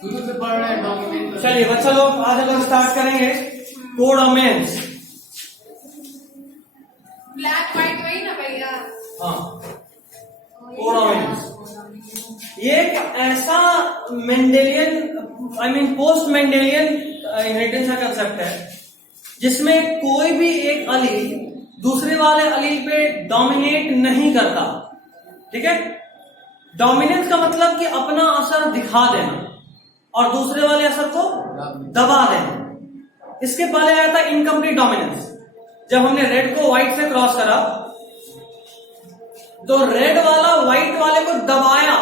शुरू से पढ़ रहे हैं डोमिनेंट। चलिए बच्चा लोग आज हम लोग स्टार्ट करेंगे कोडोमिनेंस। ब्लैक व्हाइट वही ना भैया। हाँ, कोडोमिनेंस ये एक ऐसा मेंडेलियन पोस्ट मेंडेलियन इनहेरिटेंस का कंसेप्ट है जिसमें कोई भी एक अलील दूसरे वाले अलील पे डोमिनेट नहीं करता। ठीक है, डोमिनेंस का मतलब कि अपना असर दिखा देना और दूसरे वाले असर को दबा देना। इसके पहले आया था इनकम्प्लीट डोमिनेंस। जब हमने रेड को व्हाइट से क्रॉस करा तो रेड वाला व्हाइट वाले को दबाया,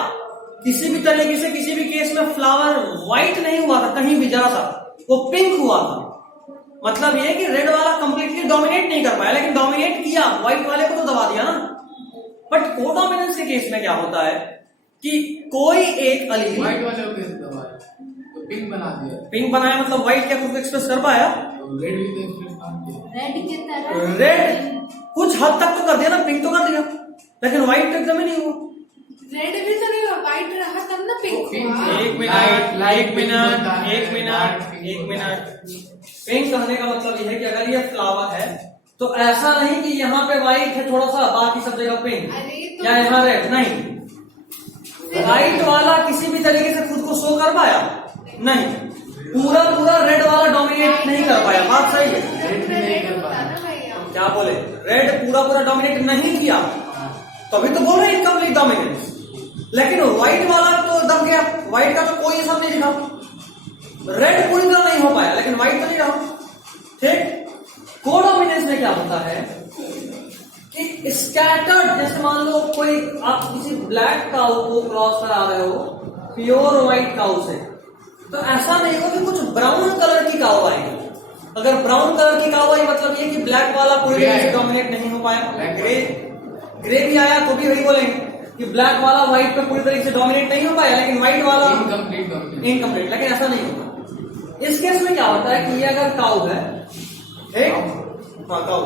किसी भी तरीके से किसी भी केस में फ्लावर व्हाइट नहीं हुआ था कहीं भी, जरा सा वो पिंक हुआ था। मतलब ये कि रेड वाला कंप्लीटली डोमिनेट नहीं कर पाया लेकिन डोमिनेट किया, व्हाइट वाले को तो दबा दिया ना। बट कोडोमिनेंस के केस में क्या होता है कि कोई एक अलील व्हाइट वाले को कैसे दबाया? तो पिंक बना दिया। पिंक बनाया मतलब व्हाइट क्या खुद एक्सप्रेस कर पाया? तो रेड भी तो एक्सप्रेस काम किया। रेड की तरह रेड कुछ हद तक तो कर दिया ना, पिंक तो कर दिया लेकिन व्हाइट तो एकदम ही नहीं हुआ। रेड भी तो नहीं हुआ, व्हाइट रहा तब ना पिंक हुआ। एक मिनट पिंक कहने का मतलब यह है कि अगर ये फ्लावर है तो ऐसा नहीं कि यहाँ पे व्हाइट है थोड़ा सा, बाकी सब जगह पिंक, अरे तो या यहाँ रेड नहीं। व्हाइट वाला किसी भी तरीके से खुद को शो कर पाया नहीं, पूरा रेड वाला डोमिनेट नहीं कर पाया। बात सही है, रेड होता ना भैया। क्या बोले? रेड पूरा डोमिनेट नहीं किया, तभी तो बोल रहे हैं इनकम्प्लीट डोमिनेंस। लेकिन व्हाइट वाला तो दब गया, व्हाइट का तो कोई असर नहीं दिखा। रेड पूरी तरह नहीं हो पाया लेकिन व्हाइट तो नहीं रहा। ठीक, कोडोमिनेंस में क्या होता है कि स्कैटर्ड, जैसे मान लो कोई आप किसी ब्लैक काउ को क्रॉस करा रहे हो प्योर व्हाइट काउ से, तो ऐसा नहीं हो कि कुछ ब्राउन कलर की काउ आएगी। अगर ब्राउन कलर की काउ आई मतलब ये कि ब्लैक वाला पूरी तरह से डोमिनेट नहीं हो पाया। ग्रे भी आया तो भी वही बोलेंगे कि ब्लैक वाला व्हाइट पे पूरी तरीके से डोमिनेट नहीं हो पाया लेकिन व्हाइट वाला इनकम्प्लीट। लेकिन ऐसा नहीं होता। इस केस में क्या होता है कि ये अगर काउ है, ठीक, हाँ काउ,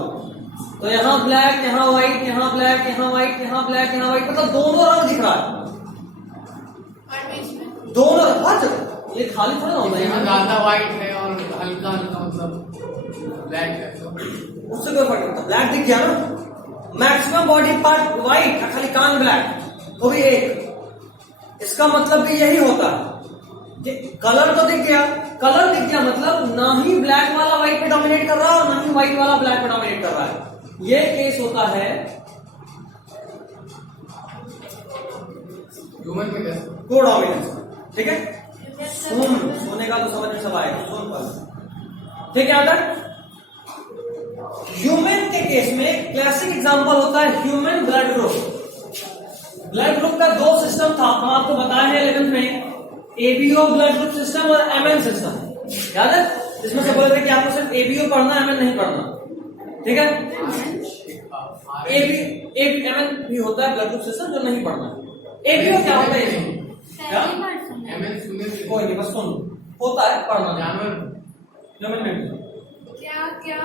तो यहाँ ब्लैक, यहाँ व्हाइट, यहाँ ब्लैक, यहाँ व्हाइट, यहाँ ब्लैक, यहाँ व्हाइट, मतलब दोनों रंग दिख रहा है, और बीच में दोनों हर जगह। ये खाली थोड़ा होता है, इसमें ज्यादा व्हाइट है और हल्का हल्का मतलब ब्लैक है, तो उससे कोई फर्क नहीं पड़ता। ब्लैक दिख गया ना, मैक्सिमम बॉडी पार्ट व्हाइट, खाली कान ब्लैक, वो भी एक। इसका मतलब भी यही होता है कि कलर तो दिख गया, कलर दिख गया मतलब ना ही ब्लैक वाला व्हाइट पे डोमिनेट कर रहा है और ना ही व्हाइट वाला ब्लैक पे डोमिनेट कर रहा है। ये केस होता है ह्यूमन में कैसे? कोडोमिनेंस। ठीक है, सोने का तो समझ में सब आएगा, सोन पर। ठीक है, अगर ह्यूमन के केस में क्लासिक एग्जांपल होता है human blood group. Blood group का दो सिस्टम था, हम आपको बताए हैं 11th में, एबीओ ब्लड ग्रुप सिस्टम और एमएन सिस्टम। याद है? जिसमें से बोले थे कि आपको सिर्फ एबीओ पढ़ना है, एमएन नहीं पढ़ना। ठीक है, एमएन भी होता है ब्लड ग्रुप सिस्टम जो नहीं पढ़ना है। एबीओ क्या होता है? एमएन सुनने से कोई नहीं, बस सुन, होता है पढ़ना। जानवर क्या क्या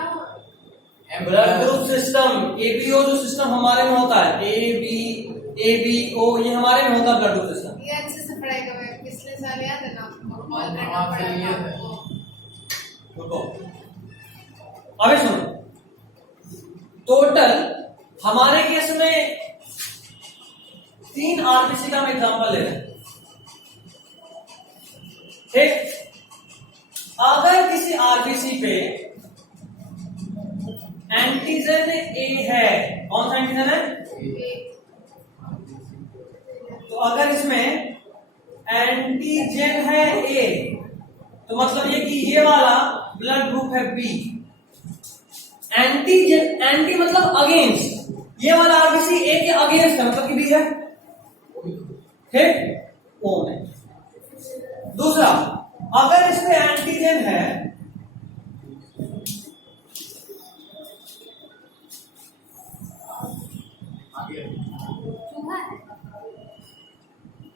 ब्लड ग्रुप सिस्टम, एबीओ जो सिस्टम हमारे में होता है, एबीओ ये हमारे में होता है ब्लड ग्रुप सिस्टम। ये अच्छे से पढ़ाई का मैं पिछले साल याद है ना आपको कॉल करना आपसे पड़ा लिया था था। आपको। रुको, अबे सुनो, टोटल हमारे केस में 3 आरबीसी का हम एग्जांपल ले रहे हैं। ठीक, अगर किसी आरबीसी पे एंटीजन ए है, कौन सा एंटीजन है? तो अगर इसमें एंटीजन है ए तो मतलब ये कि ये वाला ब्लड ग्रुप है बी। एंटीजन, एंटी मतलब अगेंस्ट, ये वाला आरबीसी ए के अगेंस्ट है मतलब कि बी है। ठीक, ओ है। दूसरा, अगर इसमें एंटीजन है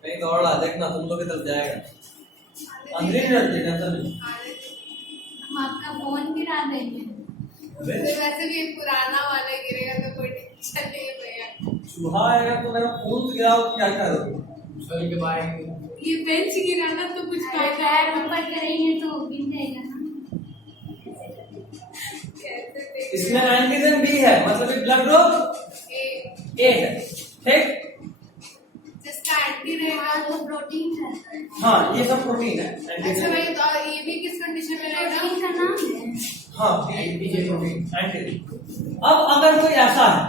नहीं, दौड़ रहा, देखना तुम लोग की तरफ जाएगा। अंदर नहीं रहती, टेंशन नहीं। हम आपका फोन गिरा देंगे। वैसे भी पुराना वाला गिरेगा तो कोई टेंशन नहीं है भैया। चूहा आएगा तो मेरा फोन गिराओ, क्या करोगे? चल के बाहर ये बेंच गिराना तो कुछ पैर ऊपर करेंगे तो गिर जाएगा ना। इसमें एंटीजन बी है, मतलब ब्लड ग्रुप ए है, ठीक। जिसका एंटी रहेगा तो प्रोटीन है। हाँ, ये सब प्रोटीन है। अच्छा एंटीजन, भाई, तो ये भी किस कंडीशन में रहेगा? प्रोटीन का नाम है। हाँ एंटीजन प्रोटीन। एंटीजन। अब अगर कोई ऐसा है,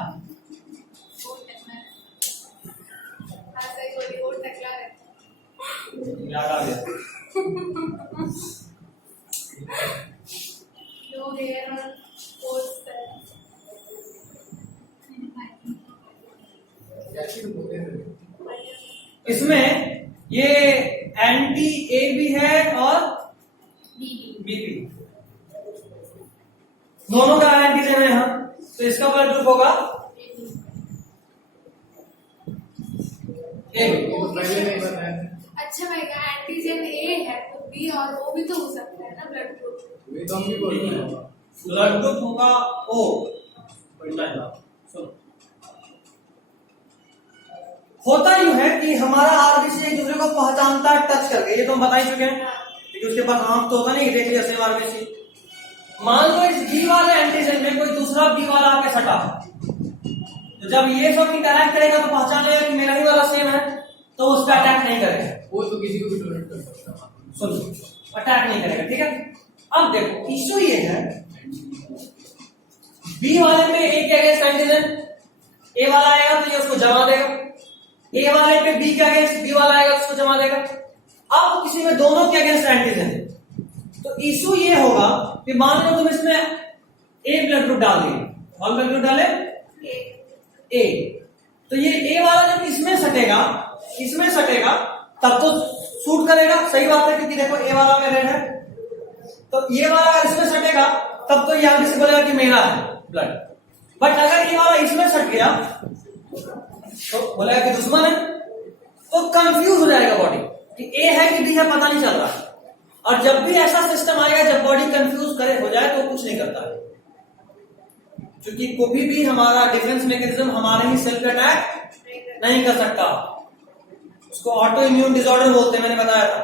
हाँ सही बोली, वो टकला है। याद आ गया, लो हेयर और पोस्ट है। कैसे बोलते हैं? इसमें ये एंटी ए भी है और बीबी। बी भी, दोनों का एंटीजन है यहाँ, तो इसका ब्लड ग्रुप होगा ए। वो पहले नहीं बताया। अच्छा भाई, एंटीजन ए है तो बी और ओ भी तो हो सकता है ना ब्लड ग्रुप। वही तो हम भी बोल रहे हैं। ब्लड ग्रुप होगा ओ। सुनो, होता यूं है कि हमारा आरबीसी एक दूसरे को पहचानता है टच करके, ये तो हम बता ही चुके हैं, क्योंकि उसके पास आंख तो होता नहीं देख लिया सेम आरबीसी। मान लो इस बी वाले एंटीजन में कोई दूसरा बी वाला आके सटा, तो जब ये सब इंटरैक्ट करेगा तो पहचान लेगा कि मेरा ही वाला सेम है, तो उस पर अटैक नहीं करेगा। वो तो किसी को भी डोनेट कर सकता है। सुनो, अटैक नहीं करेगा, ठीक है। अब देखो इश्यू ये है, बी वाले में ए के अगेंस्ट एंटीजन ए वाला आएगा तो ये उसको जमा देगा, ए वाले पे बी के अगेंस्ट बी वाला आएगा तो उसको जमा देगा। अब किसी में दोनों के अगेंस्ट एंटीजन है, तो इश्यू ये होगा कि मान लो तुम इसमें ए ब्लड ग्रुप डाल दिए, कौन ब्लड ग्रुप डाले ए, तो ये ए वाला जब इसमें सटेगा तब तो सूट करेगा, सही बात है, क्योंकि देखो ए वाला में रेड है, तो ये वाला अगर इसमें सटेगा तब तो यहां से बोलेगा कि मेरा है ब्लड। बट अगर ये वाला इसमें सट गया तो बोलेगा कि दुश्मन है, तो कंफ्यूज हो जाएगा बॉडी कि ए है कि बी है, पता नहीं चल रहा। और जब भी ऐसा सिस्टम आएगा जब बॉडी कंफ्यूज करे हो जाए तो कुछ नहीं करता है, क्योंकि कोई भी हमारा डिफेंस मैकेनिज्म हमारे ही सेल्फ अटैक नहीं कर सकता, उसको ऑटो इम्यून डिसऑर्डर बोलते हैं, मैंने बताया था,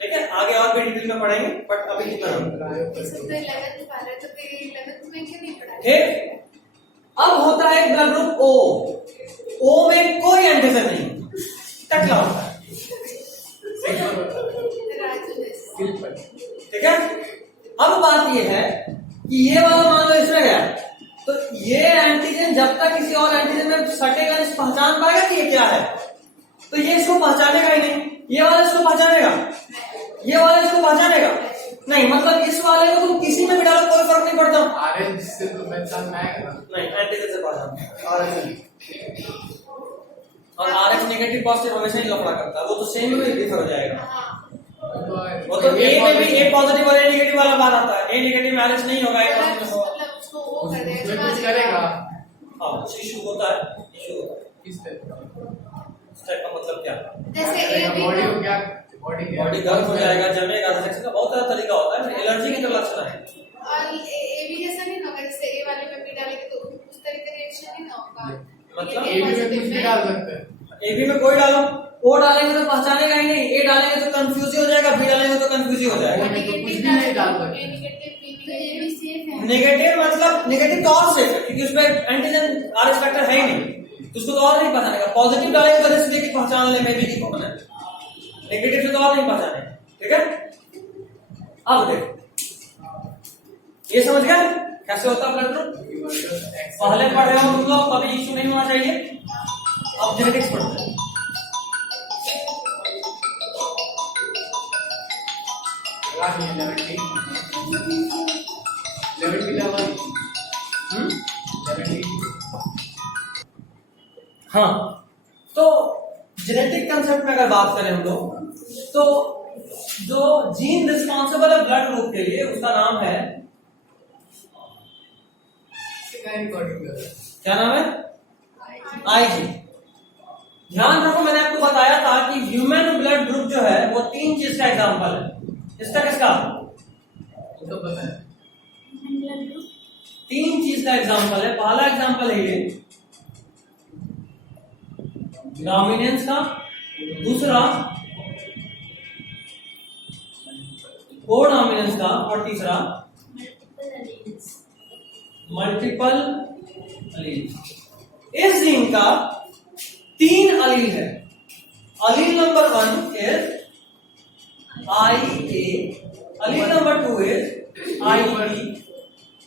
ठीक है। आगे और भी डिटेल में पढ़ेंगे, बट अभी इतना ठीक। अब होता है ब्लड ग्रुप ओ में कोई एंटीजन नहीं, टकला होता है, ठीक है। अब बात ये है कि ये वाला मान लो इसमें गया, तो ये एंटीजन जब तक किसी और एंटीजन में सटेगा इस पहचान पाएगा कि ये क्या है, तो ये इसको पहचानेगा ही नहीं। ये वाला इसको पहचानेगा, ये वाला इसको पहचानेगा नहीं, मतलब इस वाले को तुम किसी में भी डालो कोई फर्क नहीं पड़ता। ऑरेंज से तो पहचान में आएगा नहीं, एंटीजन से पहचान, और आरएच नेगेटिव पॉजिटिव हमेशा ही लफड़ा करता है, वो तो सेम में डिफर हो जाएगा। वो तो ए में भी ए पॉजिटिव और ए नेगेटिव वाला बात आता है, ए नेगेटिव में आरएच नहीं होगा, ए पॉजिटिव होगा, कुछ करेगा। हाँ इशू होता है, किस तरह का मतलब क्या, जैसे ए बी बॉडी को क्या बॉडी गर्म हो जाएगा, जमेगा, का बहुत सारा तरीका होता है, एलर्जी की तो लक्षण है। और ए बी जैसा नहीं होगा, जैसे ए वाले में बी डालेंगे तो उस तरह का रिएक्शन नहीं होगा, मतलब ए भी में कुछ भी डाल सकते हैं। ए बी में कोई डालो, ओ डालेंगे तो पहचानेगा ही नहीं, ए डालेंगे तो कंफ्यूज हो जाएगा, बी डालेंगे तो कंफ्यूज हो जाएगा। नेगेटिव मतलब नेगेटिव तो और सेफ है, क्योंकि उसमें एंटीजन आर फैक्टर है ही नहीं, तो उसको तो और नहीं पहचानेगा। पॉजिटिव डालेंगे तो इसलिए कि पहचान ले में भी की कौन है, नेगेटिव से तो और नहीं पहचाने, ठीक है। अब देखो ये समझ गए कैसे होता है ब्लड ग्रुप, पहले पढ़ रहे हो तुम लोग, कभी इश्यू नहीं होना चाहिए। अब जेनेटिक्स पढ़ते हैं। हाँ, तो जेनेटिक कंसेप्ट में अगर बात करें हम लोग, तो जो जीन रिस्पॉन्सिबल है ब्लड ग्रुप के लिए उसका नाम है, क्या नाम है, आईजी। ध्यान रखो, मैंने आपको बताया था कि ह्यूमन ब्लड ग्रुप जो है वो 3 चीज का एग्जांपल है। इसका किसका, तो पता है 3 चीज का एग्जांपल है। पहला एग्जांपल है ये डोमिनेंस का, दूसरा कोडोमिनेंस का, और तीसरा मल्टीपल अलील। इस जीन का 3 अलील है। Allele number 1 is IA, allele number 2 is IE,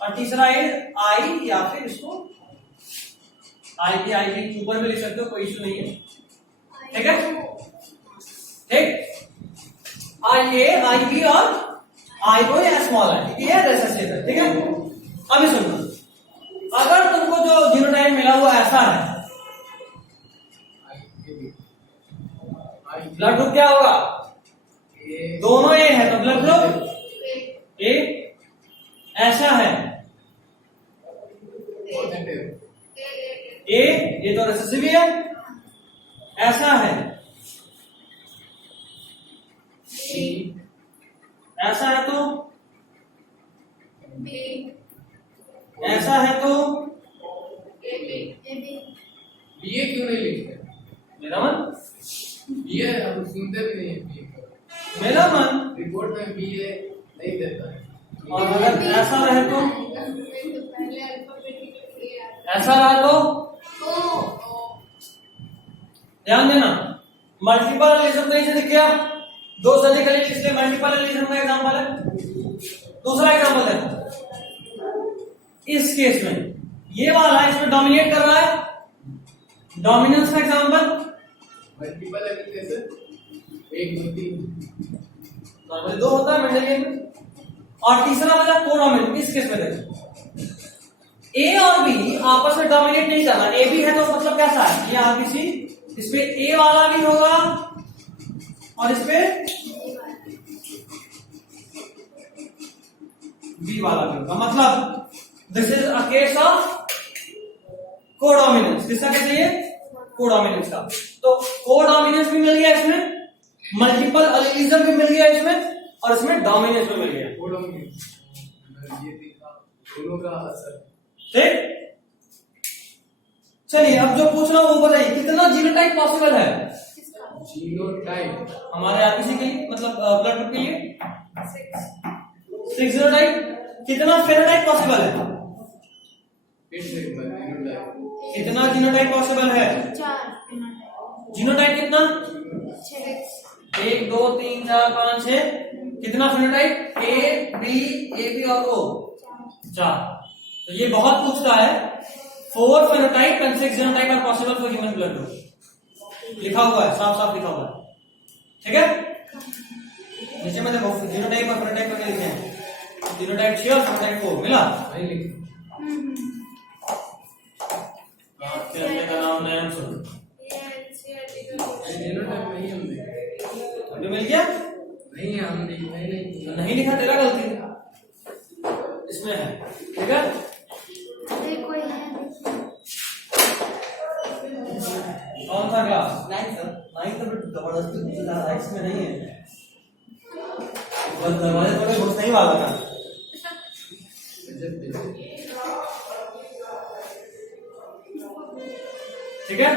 और तीसरा है I, या फिर इसको IP ऊपर में लिख सकते हो, कोई इशू नहीं है। ठीक है, ठीक, IA, IB और IO या स्मॉल आई, ये रेसेसिव है। ठीक है, अभी सुनो, अगर तुमको जो जीनोटाइप मिला हुआ ऐसा है, ब्लड ग्रुप क्या होगा? दोनों ए है तो ब्लड ग्रुप ए। ऐसा है ए, ये तो रेसेसिव है। ऐसा है, ऐसा है तो, ऐसा है तो, बीए क्यों नहीं लिखते? मेरा मन, बीए हम सुनते भी नहीं है। बीए मेरा मन, रिपोर्ट में बीए नहीं देता है। और अगर ऐसा रहे तो, ऐसा रहा तो, ध्यान देना, मल्टीपल एलिज्म कहीं से दिख गया, 2 से अधिक एलील, इसलिए मल्टीपल एलिज्म का एग्जांपल है। दूसरा एग्जांपल है, इस केस में ये वाला इसमें डोमिनेट कर रहा है, डोमिनेंस का एग्जांपल मल्टीपल एलिमेंट्स 1 2 3 नॉर्मली 2 होता है मेंडेलियन में। और तीसरा वाला कोडोमिनेंट, इस केस में देखो ए और बी आपस में डोमिनेट नहीं कर रहा। ए बी है तो मतलब कैसा है, ये आरबीसी, इस पे ए वाला भी होगा और इस पे बी वाला भी होगा। मतलब this is a case of codominance. किसका केस है ये? कोडोमिनेंस का। तो कोडोमिनेंस भी मिल गया इसमें, मल्टीपल अलीलिज्म भी मिल गया इसमें, और इसमें डोमिनेंस भी मिल गया। कोडोमिनेंस ये देखा दोनों का असर। ठीक, चलिए अब जो पूछ रहा हूं वो बताइए, कितना जीनोटाइप पॉसिबल है जीनोटाइप हमारे आरबीसी के लिए, मतलब ब्लड ग्रुप के लिए? 6 जीनोटाइप। कितना फेनोटाइप पॉसिबल है? कितना जीनोटाइप पॉसिबल है? 4 जीनोटाइप कितना? 1 2 3 4 5 6। कितना फेनोटाइप? ए बी और ओ 4। तो ये बहुत पूछता है। 4 phenotype and 6 genotype are possible for human blood group. लिखा हुआ है, साफ साफ लिखा हुआ है। ठीक है, नीचे में देखो जीनोटाइप और फेनोटाइप करके लिखे हैं। जीनोटाइप 6 और फेनोटाइप 4 मिला। नहीं लिखा का नाम नयन सुन जीनोटाइप नहीं हम देखे। अभी मिल गया? नहीं हम नहीं लिखा, तेरा गलती है, इसमें है। ठीक है, कौन सा क्लास? 9 सर। 9 तो जबरदस्ती इसमें नहीं है, बस दरवाजे थोड़े घुस नहीं वाला था। ठीक है,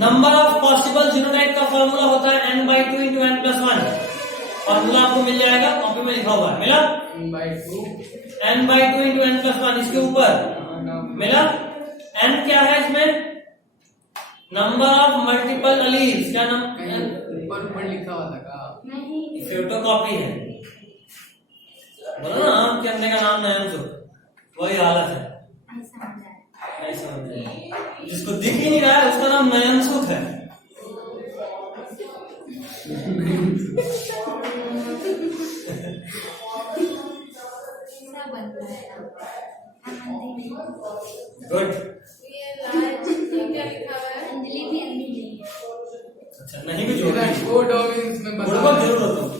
नंबर ऑफ पॉसिबल जीनोटाइप का फॉर्मूला होता है n/2 × n+1। फॉर्मूला आपको मिल जाएगा, कॉपी में लिखा हुआ है। मिला? n/2 n/2 × n+1 इसके ऊपर मिला। n क्या है इसमें? Number of multiple alleles. क्या ऊपर लिखा हुआ था का फोटोकॉपी है, बोलो ना आम के अंडे का नाम नयन सुख, वही हालत है। नहीं समझ रहे, जिसको दिख ही नहीं रहा है उसका नाम नयन सुख है। गुड। अच्छा, नहीं भी जोड़ कोडोमिनेंस में बता जरूर होता हूँ।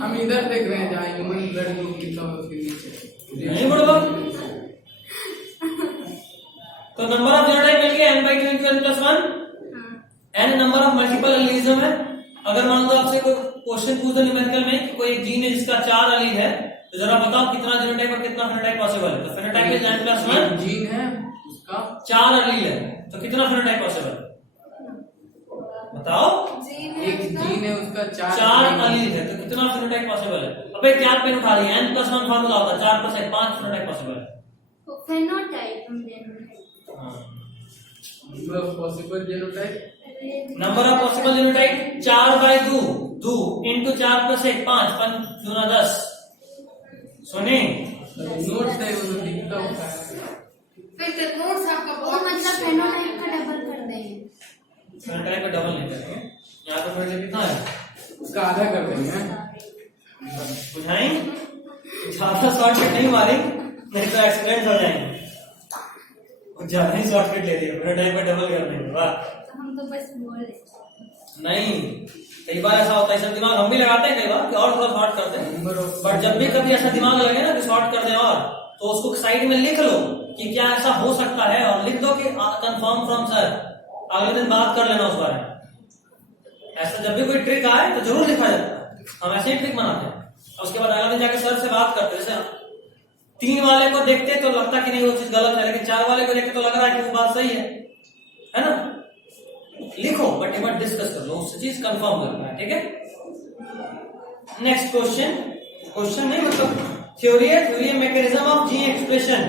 हम इधर देख रहे हैं जहाँ ह्यूमन ब्लड ग्रुप लिखा हुआ उसके नीचे नहीं बड़वा। तो नंबर ऑफ जीनोटाइप मिल गया n/2 × n+1। n number of multiple allelism है। अगर मान लो आपसे कोई क्वेश्चन पूछ दो न्यूमेरिकल में कि कोई एक जीन है जिसका 4 एलील है, तो जरा बताओ कितना जीनोटाइप और कितना फेनोटाइप पॉसिबल है। तो फेनोटाइप इज n+1, जीन है उसका 4 एलील है, तो कितना फेनोटाइप पॉसिबल है बताओ? एक जीन है उसका चार अलील है, तो कितना फिनोटाइप पॉसिबल है? अबे क्या पेन उठा रही है? n+1 फार्मूला होता है, 4 + 1 5 फिनोटाइप पॉसिबल है। फेनोटाइप हम phenotype possible genotype number of possible genotype 4/2 2 × 4 + 1 5 5 दूना 10। सुनी नोट्स है वो दिखता होता है। फिर नोट्स आपका बहुत मतलब फेनोटाइप का डबल कर देंगे। फिनोटाइप का डबल नहीं करेंगे, यहाँ तो फिनोटाइप कितना है उसका आधा कर देंगे। बुझाएं, ज्यादा शॉर्टकट नहीं मारेंगे नहीं तो एक्सीडेंट हो जाएंगे। ज्यादा ही शॉर्टकट ले लिया, फिनोटाइप का डबल कर देंगे। वाह, हम तो बस बोले नहीं, कई बार ऐसा होता है, सब दिमाग हम भी लगाते हैं कई बार कि और थोड़ा शॉर्ट करते हैं, बट जब भी कभी ऐसा दिमाग लगे ना कि शॉर्ट कर दें और, तो उसको साइड में लिख लो कि क्या ऐसा हो सकता है, और लिख दो कि कंफर्म फ्रॉम सर, अगले दिन बात कर लेना उस बारे में। ऐसा जब भी कोई ट्रिक आए तो जरूर लिखा जाता है, हम ऐसे ही ट्रिक बनाते हैं। और उसके बाद अगले दिन जाके सर से बात करते हैं। जैसे 3 वाले को देखते तो लगता कि नहीं वो चीज गलत है, लेकिन 4 वाले को देखते तो लग रहा है कि वो बात सही है ना? लिखो बट एक बार डिस्कस कर लो, उससे चीज कंफर्म करना है, ठीक है। नेक्स्ट क्वेश्चन नहीं मतलब थ्योरी है, theory mechanism of gene expression,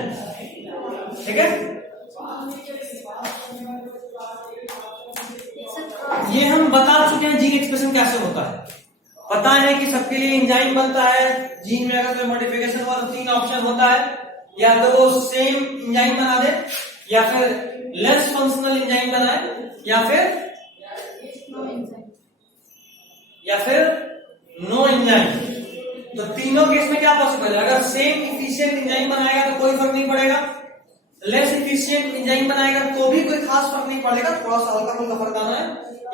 ठीक है। ये हम बता चुके हैं जीन एक्सप्रेशन कैसे होता है, पता है कि सबके लिए एंजाइम बनता है। जीन में अगर कोई मॉडिफिकेशन हुआ तो 3 ऑप्शन होता है, या तो वो सेम एंजाइम बना दे, या फिर लेस फंक्शनल एंजाइम बनाए, या फिर नो एंजाइम। तो तीनों केस में क्या पॉसिबल है? अगर सेम इफिशिएंट एंजाइम बनाएगा तो कोई फर्क नहीं पड़ेगा, लेस इफिशिएंट एंजाइम बनाएगा तो भी कोई खास फर्क नहीं पड़ेगा, थोड़ा सा हल्का फुल्का फर्क आना है,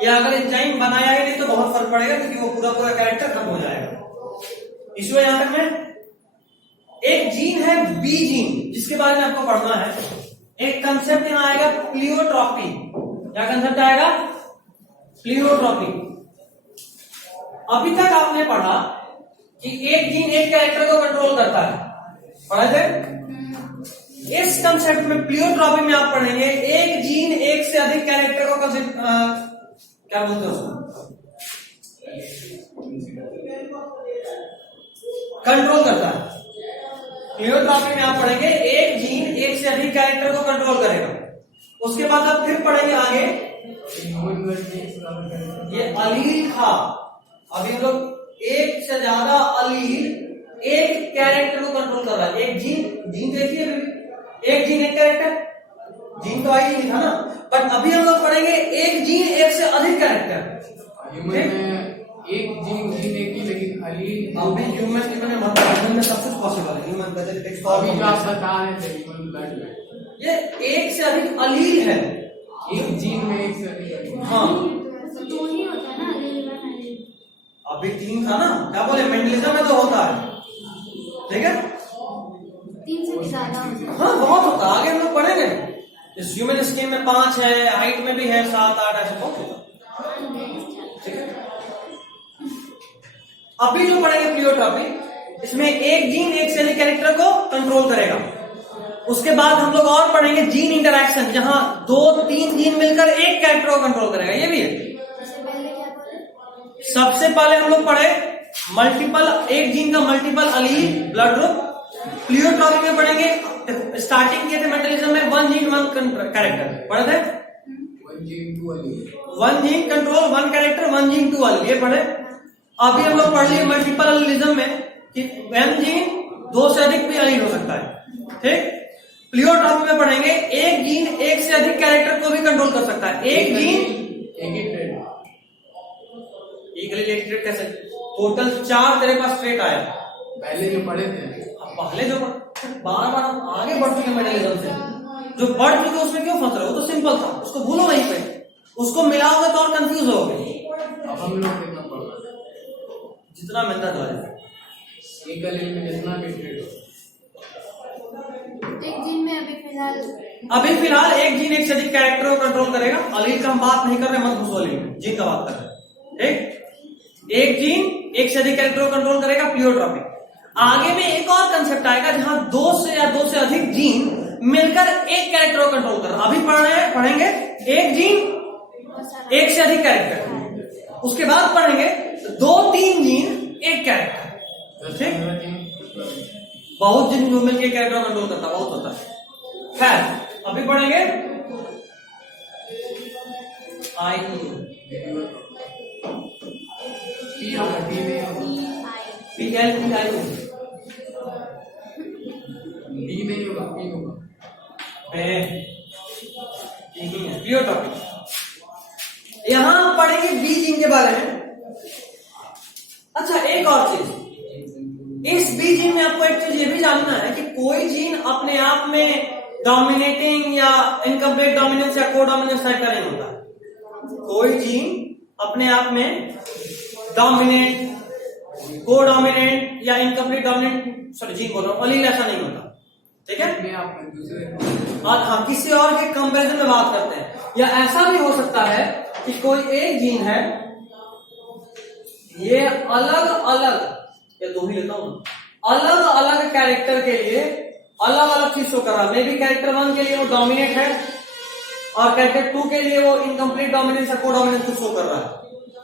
या अगर एंजाइम बनाया ही नहीं तो बहुत फर्क पड़ेगा, क्योंकि वो पूरा कैरेक्टर खत्म हो जाएगा। इसमें यहां तक में एक जीन है बी जीन, जिसके बारे में आपको पढ़ना है। एक कंसेप्ट यहां आएगा प्लियोट्रॉपी। क्या कंसेप्ट आएगा? प्लियोट्रॉपी। अभी तक आपने पढ़ा कि एक जीन एक कैरेक्टर को कंट्रोल करता है, पढ़े थे? इस कंसेप्ट में प्लियोट्रॉपी में आप पढ़ेंगे एक जीन एक से अधिक कैरेक्टर को क्या बोलते हो कंट्रोल करता है। प्लियोट्रॉपी में आप पढ़ेंगे एक जीन एक से अधिक कैरेक्टर को कंट्रोल करेगा। उसके बाद आप फिर पढ़ेंगे आगे, ये अलील था। अभी हम लोग एक से ज्यादा अलील एक कैरेक्टर को कंट्रोल कर रहा है। एक जीन देखिए, एक जीन एक कैरेक्टर, जीन तो आई नहीं था ना, बट अभी हम लोग पढ़ेंगे एक जीन एक से अधिक कैरेक्टर। ह्यूमन में एक जीन एक ही, लेकिन अलील अभी ह्यूमन में सब कुछ पॉसिबल है। ह्यूमन अभी जो आप बता रहे थे ह्यूमन ब्लड में ये एक से अधिक अलील है, एक जीन में एक से अधिक। हाँ, तो ही होता है ना अलील। अभी 3 था ना, क्या बोले, मेंडलिज्म में तो होता है, ठीक है। 3 से भी ज्यादा होता है। हाँ बहुत होता है, आगे हम लोग पढ़ेंगे। इस ह्यूमन स्कीम में 5 है, हाइट में भी है 7 8, ऐसे बहुत होता है, ठीक है। अभी जो पढ़ेंगे प्लियोट्रॉपी, इसमें एक जीन एक से अधिक कैरेक्टर को कंट्रोल करेगा। उसके बाद हम लोग और पढ़ेंगे जीन इंटरैक्शन, जहां 2-3 जीन मिलकर एक कैरेक्टर को कंट्रोल करेगा, ये भी है। सबसे पहले हम लोग पढ़े मल्टीपल, एक जीन का मल्टीपल अलील ब्लड ग्रुप। प्लियोट्रॉपी में पढ़ेंगे, स्टार्टिंग किए थे मेंटलिज्म में 1 जीन 1 कैरेक्टर पढ़े थे। 1 जीन 2 अलील, 1 जीन कंट्रोल 1 कैरेक्टर, 1 जीन 2 अलील, ये पढ़े। अभी हम लोग पढ़ लिए मल्टीपल अलीलिज्म में कि 1 जीन 2 से अधिक भी अलील हो सकता है, ठीक। प्लियोट्रॉपी में पढ़ेंगे एक जीन एक से अधिक कैरेक्टर को भी कंट्रोल कर सकता है। एक जीन एक ट्रेड कैसे? टोटल 4 तेरे पास ट्रेड आया। पहले जो पढ़े थे, पहले जो बार आगे बढ़ चुके मेंटलिज्म से, जो बढ़ चुके उसमें क्यों फंस रहे हो? तो सिंपल था, उसको भूलो वहीं पे, उसको मिलाओगे तो और कंफ्यूज होगे। अब हम लोग कितना पढ़ रहे हैं? जितना मिलता चला एक अलील में जितना भी ट्रेड हो। एक जीन में अभी फिलहाल एक जीन एक से अधिक कैरेक्टर को कंट्रोल करेगा। अलील का हम बात नहीं कर रहे, मत घुसो, अलील जीन का बात कर रहे हैं, ठीक। एक जीन एक से अधिक कैरेक्टर को कंट्रोल करेगा, प्लियोट्रॉपी। आगे में एक और कंसेप्ट आएगा जहां 2 से अधिक जीन मिलकर एक कैरेक्टर को कंट्रोल कर रहा है। अभी पढ़ेंगे एक जीन एक से अधिक कैरेक्टर, उसके बाद पढ़ेंगे 2-3 जीन एक कैरेक्टर, ठीक। बहुत जीन मिलकर के कैरेक्टर कंट्रोल करता, बहुत होता है। खैर अभी पढ़ेंगे आई पी होगा, पी में होगा, PL PI पी में ही होगा, पी होगा। Pure topic. यहां हम पढ़ेंगे बी जीन के बारे में। अच्छा एक और चीज, इस बी जीन में आपको एक चीज ये भी जानना है कि कोई जीन अपने आप में डोमिनेटिंग या इनकम्प्लीट डोमिनेंस या को डोमिनेंस टाइप का नहीं होता। कोई जीन अपने आप में डोमिनेंट, को डोमिनेंट या इनकम्प्लीट डोमिनेंट, सॉरी जीन बोल रहा हूं, अलील ऐसा नहीं होता, ठीक है। में आप दूसरे और हाँ किसी और के कंपैरिजन में बात करते हैं। या ऐसा भी हो सकता है कि कोई एक जीन है, ये अलग अलग, या दो ही लेता हूं, अलग अलग कैरेक्टर के लिए अलग अलग चीज शो कर रहा है। मे बी कैरेक्टर 1 के लिए वो डोमिनेट है और कैरेक्टर 2 के लिए वो इनकम्प्लीट डोमिनेंस या को डोमिनेंस शो कर रहा है।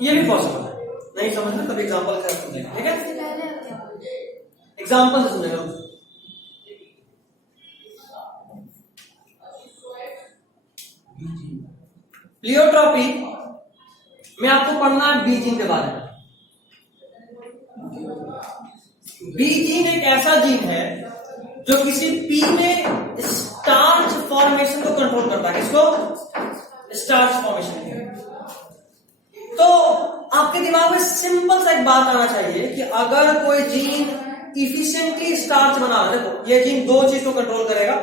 ये भी पॉसिबल है। नहीं समझते तब एग्जाम्पल के साथ समझेंगे, ठीक है। एग्जाम्पल से सुनेगा। प्लियोट्रॉपी में आपको पढ़ना है बी जीन के बारे में। बी जीन एक ऐसा जीन है जो किसी पी में स्टार्च फॉर्मेशन को कंट्रोल करता है। किसको? Starch formation. तो आपके दिमाग में सिंपल सा एक बात आना चाहिए कि अगर कोई जीन इफिशिएंटली स्टार्च बना रहा है, देखो ये जीन दो चीज को कंट्रोल करेगा।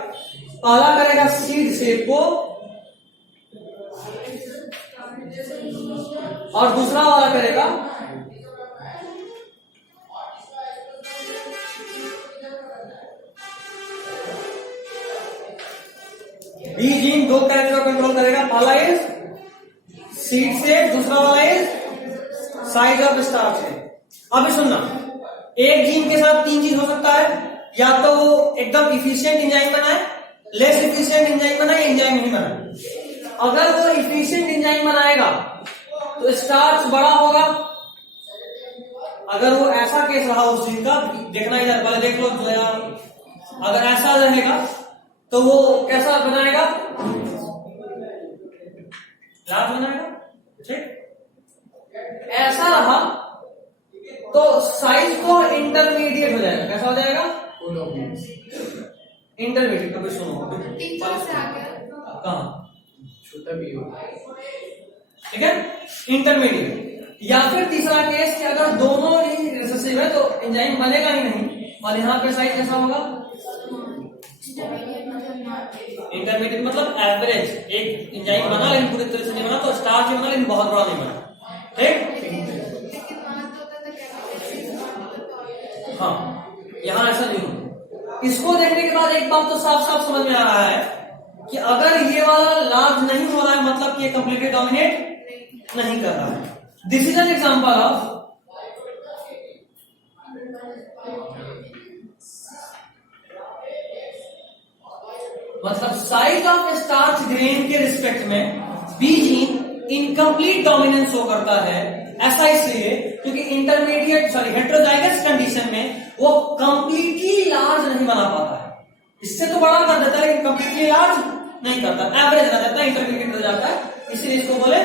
पहला करेगा सीड सेप को और दूसरा वाला करेगा बी जीन दो कैरेक्टर को कंट्रोल करेगा। पहला इज सीड सेप, दूसरा वाला इज साइज ऑफ स्टार्च है। अभी सुनना, एक जीन के साथ 3 चीज हो सकता है, या तो वो एकदम इफिशिएंट एंजाइम बनाए, लेस इफिशिएंट एंजाइम बनाए, एंजाइम नहीं बनाए। अगर वो इफिशिएंट एंजाइम बनाएगा तो स्टार्च बड़ा होगा। अगर वो ऐसा केस रहा उस जीन का, देखना इधर पहले देख लो, अगर ऐसा रहेगा तो वो कैसा बनाएगा? लार्ज बनाएगा, ठीक। ऐसा रहा तो साइज को इंटरमीडिएट हो जाएगा। कैसा हो जाएगा? इंटरमीडिएट। कभी सुनो कहां? छोटा भी होगा, ठीक है, इंटरमीडिएट। या फिर तीसरा केस कि अगर दोनों ही रिसेसिव है तो एंजाइम बनेगा ही नहीं, और यहां पे साइज कैसा होगा? इंटरमीडिएट मतलब एवरेज। एक एंजाइम बना लेकिन पूरी तरह से नहीं बना, तो स्टार्च ही बना लेकिन बहुत बड़ा नहीं बना, ठीक। हाँ यहां ऐसा नहीं होगा। इसको देखने के बाद एक बात तो साफ साफ समझ में आ रहा है कि अगर ये वाला लार्ज नहीं हो रहा है मतलब कि ये कंप्लीटली डोमिनेट नहीं कर रहा है। This is an example of मतलब साइज ऑफ स्टार्च ग्रेन के रिस्पेक्ट में B gene incomplete dominance show करता है। ऐसा इसलिए क्योंकि इंटरमीडिएट हेटेरोजाइगस कंडीशन में वो कंप्लीटली लार्ज नहीं बना पाता है। इससे तो बड़ा कर देता है लेकिन कंप्लीटली लार्ज नहीं करता, एवरेज रह जाता है, इंटरमीडिएट हो जाता है, इसलिए इसको बोले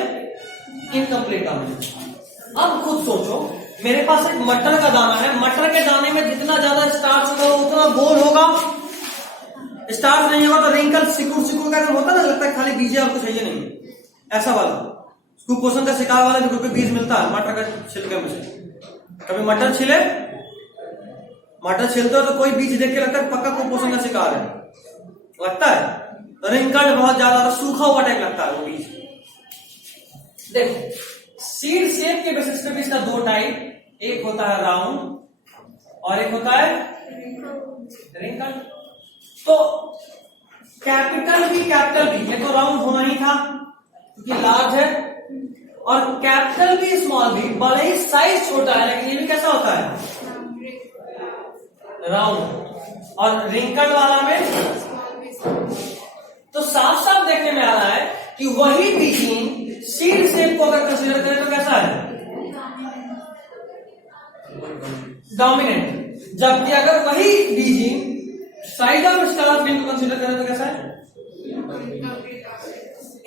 इनकम्प्लीट डोमिनेंस। अब खुद सोचो, मेरे पास एक मटर का दाना है, मटर के दाने में जितना ज्यादा स्टार्च होगा उतना गोल होगा। स्टार्च नहीं होगा तो रिंकल सिकुड़ का होता ना, लगता है खाली बीज और कुछ है नहीं, ऐसा वाला कुपोषण का शिकार वाला जो बीज मिलता है मटर का छिलके में से। कभी मटर छिलते हो तो कोई बीज देख के लगता है पक्का कुपोषण का शिकार है, लगता है रिंकल बहुत ज्यादा सूखा हुआ टाइप लगता है वो बीज। देखो सीड शेप के बेसिस पे भी इसका 2 टाइप, एक होता है राउंड और एक होता है रिंकल। तो कैपिटल बी ये तो राउंड होना ही था क्योंकि लार्ज है, और कैपिटल बी स्मॉल बी बड़ा ही साइज छोटा है लेकिन ये भी कैसा होता है? राउंड। और रिंकल वाला में तो साफ साफ देखने में आ रहा है कि वही बीजीन सीड शेप को अगर कंसीडर करें तो कैसा है? डोमिनेंट। जबकि अगर वही बीजीन साइड ऑफ स्टार को कंसीडर करें तो कैसा है?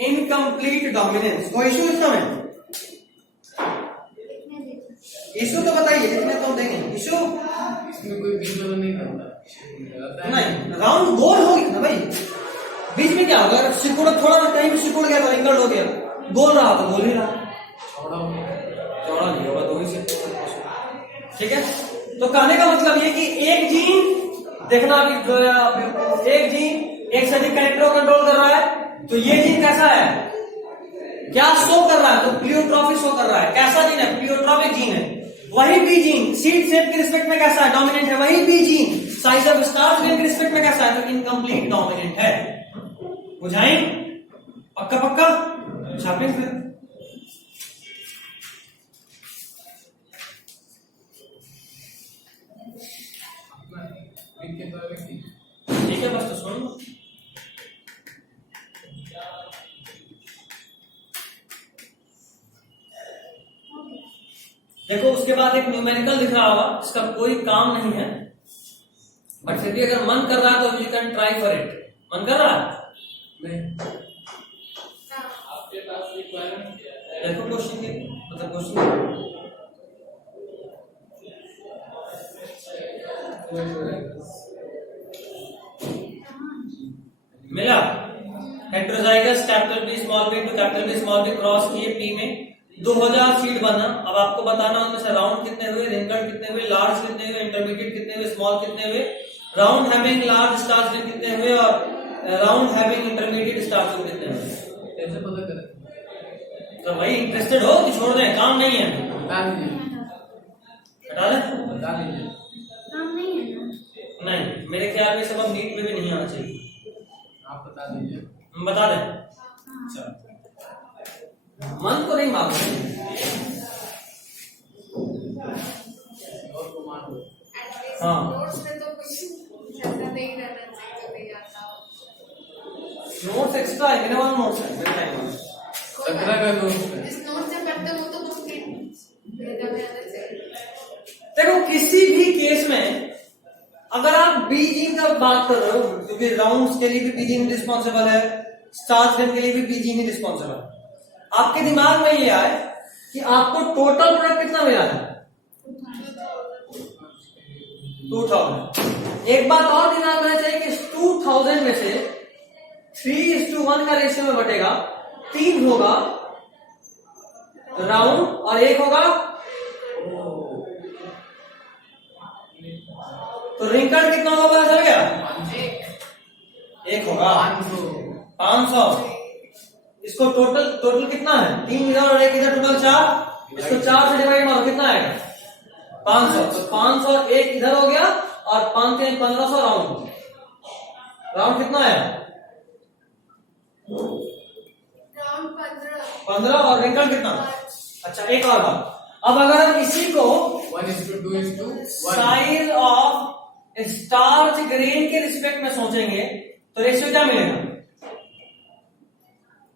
Incomplete dominance. कोई इशू इसका में? इशू तो बताइए, कितने तो देंगे इशू? इसमें कोई बीच वाला नहीं रहता नहीं, राउंड गोल हो गया ना भाई, बीच में क्या होगा? सिकुड़ थोड़ा कहीं भी सिकुड़ गया तो रिंकल्ड हो गया, गोल रहा तो गोल ही रहा, चौड़ा हो गया। चौड़ा नहीं होगा तो ही से। ठीक है, तो कहने का मतलब ये कि एक जीन देखना, अभी एक जीन एक से अधिक कैरेक्टर को कंट्रोल कर रहा है, तो ये जीन कैसा है? क्या शो कर रहा है? तो प्लियोट्रॉफी शो कर रहा है। कैसा जीन है? प्लियोट्रॉपिक जीन है। वही बी जीन सीड शेप के रिस्पेक्ट में कैसा है? डोमिनेंट है। वही B gene size of star के रिस्पेक्ट में कैसा है? तो इनकम्प्लीट डोमिनेंट है। बुझाएं? पक्का पक्का छापें फिर। ठीक है, बस तो सुन लो। देखो उसके बाद एक न्यूमेरिकल दिख रहा होगा, इसका कोई काम नहीं है, बट फिर भी अगर मन कर रहा है तो you can try for it. मन कर रहा है? नहीं, आपके पास रिक्वायरमेंट क्या है? देखो क्वेश्चन के मतलब क्वेश्चन मिला। Heterozygous capital B small B to capital B small B cross किए पी में 2000 सीड बना। अब आपको बताना उनमें से राउंड कितने हुए, रिंकल्ड कितने हुए, लार्ज कितने हुए, इंटरमीडिएट कितने हुए, स्मॉल कितने हुए, round having large starch ring कितने हुए और round having intermediate starch ring कितने हुए। कैसे पता करें? तो भाई इंटरेस्टेड हो कि छोड़ दें? काम नहीं है, बता दीजिए, हटा दें? बता दीजिए। काम नहीं है ना? नहीं, मेरे ख्याल में सब अब नीट में भी नहीं आना चाहिए। आप बता दीजिए। हम बता दें? चलो, मन को नहीं मारना। और को मान लो। हाँ। नोट्स में तो कुछ ऐसा नहीं रहना चाहिए जो नहीं आता हो। नोट्स एक्स्ट्रा है, मेरे वाला नोट्स है, मेरे टाइम में 17 का नोट है। जिस नोट से पढ़ते हो वो तो कुछ भेजा में आना चाहिए। देखो किसी भी केस में अगर आप बीजीन का बात कर रहे हो, क्योंकि राउंड्स के लिए भी बीजीन रिस्पॉन्सिबल है, स्टार्च गन के लिए भी बीजीन ही रिस्पॉन्सिबल है, आपके दिमाग में ये आए कि आपको टोटल प्रोडक्ट कितना मिला है? 2000। एक बात और दिमाग में चाहिए कि 2000 में से 3:1 का रेशियो में बटेगा, 3 होगा राउंड और 1 होगा, तो रिंकल्ड कितना होगा पता चल गया? 1 होगा 500। इसको टोटल कितना है? 3 इधर और 1 इधर, टोटल 4। इसको 4 से डिवाइड मारो, कितना आएगा? 500। तो 500 1 इधर हो गया और 5 3 1500 राउंड। राउंड कितना है? राउंड 15 और रिंकल्ड कितना? अच्छा, एक और बात, अब अगर हम इसी को 1:2:2 साइज ऑफ स्टार्च ग्रेन के रिस्पेक्ट में सोचेंगे तो रेशियो क्या मिलेगा?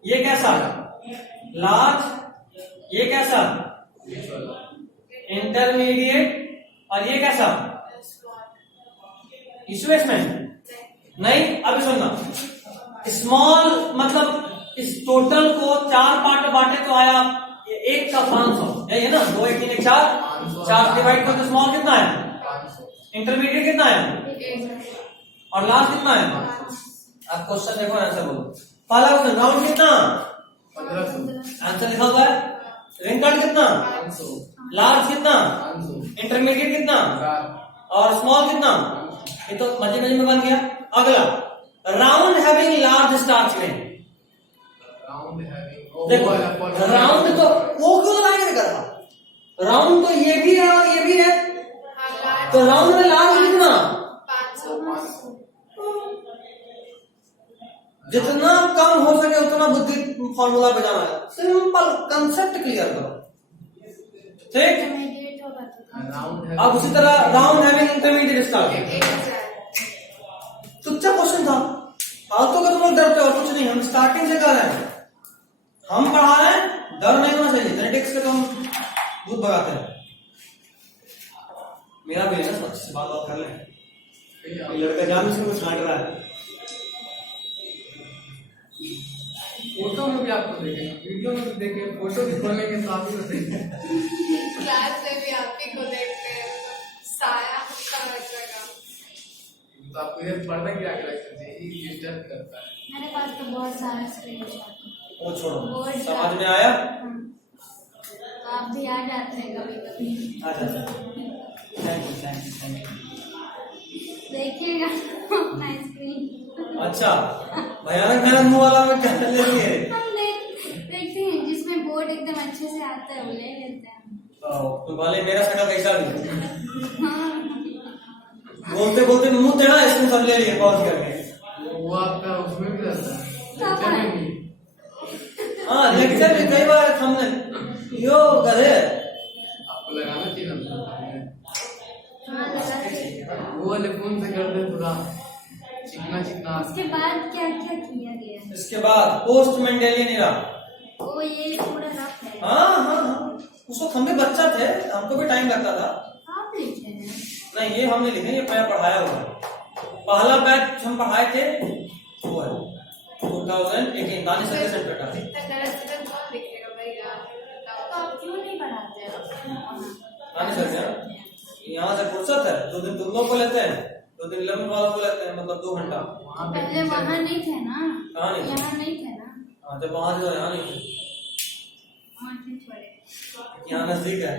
ये कैसा? लार्ज। ये कैसा? इंटरमीडिएट। और ये कैसा? इशू इसमें नहीं। अभी सुनना, स्मॉल मतलब इस टोटल को 4 पार्ट में बांटे तो आया 1 का 500, यही है ना? 2 1 3 1 4 डिवाइड कर, तो स्मॉल कितना है? 500। इंटरमीडिएट कितना है? 1 और लास्ट कितना है? आप क्वेश्चन देखो, आंसर बोलो। पहला क्वेश्चन, राउंड कितना? 1500। आंसर लिखा हुआ है। रिंकल्ड कितना? 500। लार्ज कितना? 500। इंटरमीडिएट कितना? 1000। और स्मॉल कितना? ये तो मजे मजे में बन गया। अगला, round having large starch grain. Round having, देखो राउंड तो वो क्यों लगाएंगे निकलना? राउंड तो ये भी है और ये भी है, तो राउंड में लार्ज कितना? 500। जितना कम हो सके उतना बुद्धि फॉर्मूला बजाना है। सिंपल कंसेप्ट क्लियर करो, ठीक? राउंड अब उसी तरह राउंड हैविंग इंटरमीडिएट स्टार्च। 1000। तो अच्छा क्वेश्चन था, फालतू का तुम लोग डरते हो, कुछ नहीं, हम स्टार्टिंग से कर रहे हैं। हम पढ़ा रहे हैं, डर नहीं होना चाहिए। जेनेटिक्स से तो हम दूध भगाते हैं। मेरा भी है ना, अच्छे से बात कर लें। ये लड़का जान से कुछ छाट रहा है। फोटो में भी आपको देखेंगे, वीडियो में भी देखेंगे, फोटो भी खोलेंगे तो आप ही को देखेंगे। क्लास में भी आप ही को देखते हैं, साया उसका बच्चा का। तो आपको ये पढ़ना क्या लगता है, ये डिस्टर्ब करता है। मेरे पास तो बहुत सारा स्क्रीनशॉट है। वो छोड़ो, समझ में आया? आप भी आ जाते हैं कभी कभी। अच्छा, थैंक यू। देखिएगा अपना स्क्रीन। अच्छा, भयानक भयानक मुंह वाला में क्या लेती है? हम देखते हैं जिसमें बोर्ड एकदम अच्छे से आता है वो ले लेते हैं। तो वाले मेरा शक्ल कैसा भी हाँ। बोलते बोलते मुंह टेढ़ा, इसमें सब ले लिए पहुंच करके। वो आपका उसमें भी रहता है, लेक्चर में भी। हाँ, लेक्चर में कई बार हमने यो गधे आपको लगाना चाहिए ना। हाँ लगाते हैं। वो वाले फोन से कर दे थोड़ा चिकना चिकना। उसके बाद क्या क्या किया गया है? इसके बाद पोस्ट मेंडेलियन इरा। वो ये पूरा रफ है। हाँ, उस वक्त हम भी बच्चा थे, हमको भी टाइम लगता था। आप लिखे हैं? नहीं, ये हमने लिखे, ये मैं पढ़ाया हुआ है। पहला बैच हम पढ़ाए थे वो है 2018 दानिश सर्विस सेंटर का। इतना गलत से कौन लिखेगा भैया? तो आप क्यों नहीं पढ़ाते हैं? दानिश सर्विस यहाँ से फुर्सत है, 2 दिन तुम लोग को लेते हैं, 2 दिन 11 वालों को लेते हैं, मतलब 2 घंटा। पहले वहाँ नहीं थे ना? कहाँ नहीं थे? यहाँ नहीं थे ना? हाँ, जब वहाँ जो यहाँ नहीं थे, वहाँ थे थोड़े। यहाँ नजदीक है।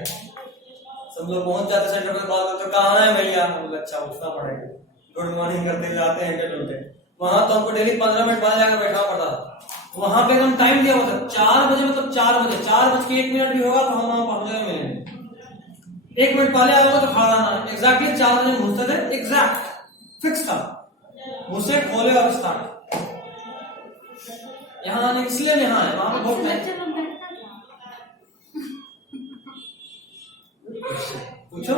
सब लोग पहुंच जाते सेंटर पे, कॉल करते कहाँ है भैया, हम बोले अच्छा उठना पड़ेगा, गुड मॉर्निंग करते जाते हैं ढूंढते। वहाँ तो हमको डेली 15 मिनट बाद जाकर बैठना पड़ता था। वहाँ पे हम टाइम दिया हुआ था 4 बजे, मतलब 4 बजे 4:01 भी होगा तो हम वहाँ पहुंचने मिलेंगे। 1 मिनट पहले आया होगा तो खड़ा रहना। एग्जैक्टली 4 बजे घुसते थे, एग्जैक्ट फिक्स था, घुसे खोले और स्टार्ट। यहाँ आने इसलिए यहाँ है, वहाँ पे बहुत बच्चा लोग बैठता था। पूछो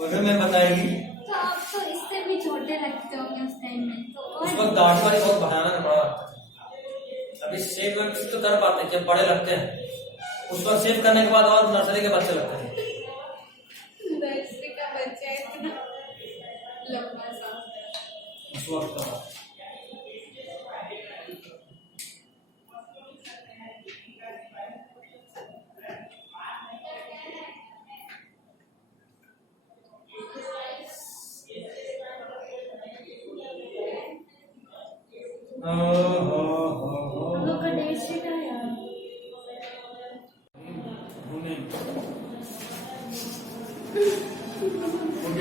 मगर मैं बताएगी। तो आप तो इससे भी छोटे लगते होंगे उस टाइम में तो। उस वक्त डांट वाली बहुत भयानक बड़ा लगता था। अभी सेव तो कर पाते हैं जब बड़े लगते हैं, उस वक्त सेव करने के बाद और नर्सरी के बच्चे लगते हैं। नर्सरी का बच्चा इतना लंबा सा। उस वक्त का हम लोग का डेट शीट आया।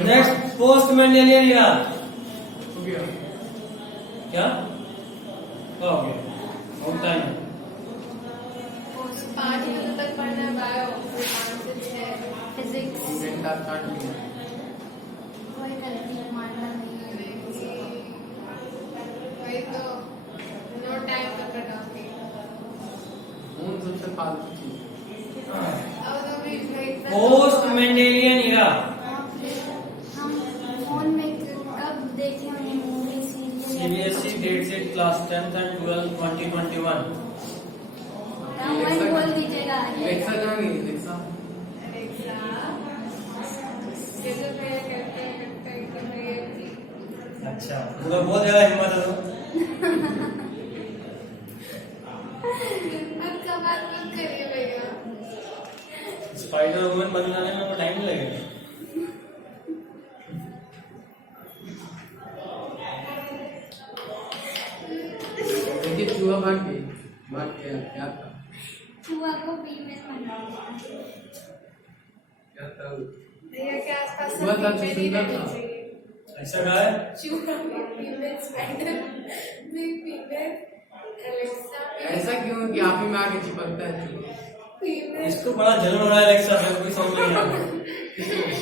नेक्स्ट पोस्ट मेंडेलियन इरा। हो गया। क्या हो गया? बहुत टाइम है। 5 बजे तक पढ़ना है बायो, 5 से 6 फिजिक्स। 2 घंटा काट लिया। कोई गलती मानना नहीं है। वही तो नो टाइम पर कटाऊंगी। फोन सबसे फालतू चीज है। अब तो भी पोस्ट मेंडेलियन इरा। हम फोन में कब देखे होंगे movie series? CBSE date sheet class 10th and 12 2021। वही बोल दीजिएगा। एलेक्सा जाएंगे, एलेक्सा अलेक्सा जैसे मैं करते अच्छा, पूरा बहुत ज्यादा हिम्मत है तो। आपका बात मत करिए भैया। स्पाइडर वुमन बनाने में टाइम लगेगा। देखिए चूहा भाग गया क्या था? चूहा को फीमेल बनाया। क्या था? भैया के आसपास चूहा था तो फीमेल ही सुंदर रहनी था। चाहिए। ऐसा कहा है? चूहा में फीमेल, स्पाइडर में फीमेल, एलेक्सा में ऐसा क्यों कि आप ही में आके चिपकता है चूहा? फीमेल। इसको बड़ा जलन हो रहा है एलेक्सा से, कोई समझ नहीं आ रहा।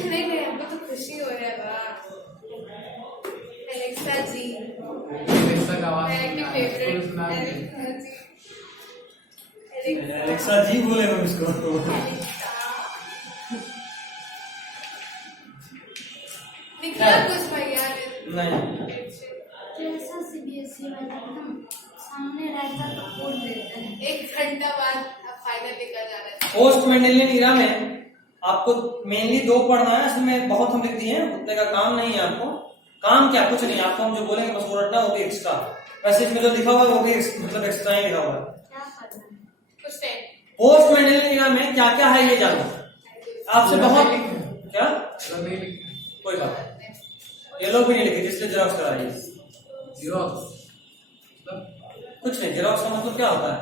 नहीं हमको तो खुशी हो रहा है बा। एलेक्सा जी एलेक्सा का आवाज मेरा सुना है, फेवरेट इसको सुना है। एलेक्सा जी। एलेक्सा जी बोले हम इसको। निकला कुछ भैया नहीं, जैसा CBSE वाला एकदम सामने रहता तो बोल देते हैं 1 घंटा बाद पोस्ट मेंडेलियन इरा में आपको मेनली 2 पढ़ना है, इसमें बहुत हम लिख दिए हैं, उतने का काम नहीं है आपको। काम क्या, कुछ नहीं, आपको हम जो बोलेंगे बस वो रटना, वो भी एक्स्ट्रा। वैसे इसमें जो लिखा हुआ है वो भी मतलब एक्स्ट्रा ही लिखा हुआ है। कुछ नहीं। पोस्ट मेंडेलियन इरा में क्या क्या है ये जानो आपसे। बहुत क्या कोई बात नहीं, ये लोग भी नहीं लिखे जिसने जेरॉक्स कराई। जीरोक्स कुछ नहीं, जेरॉक्स का मतलब क्या होता है?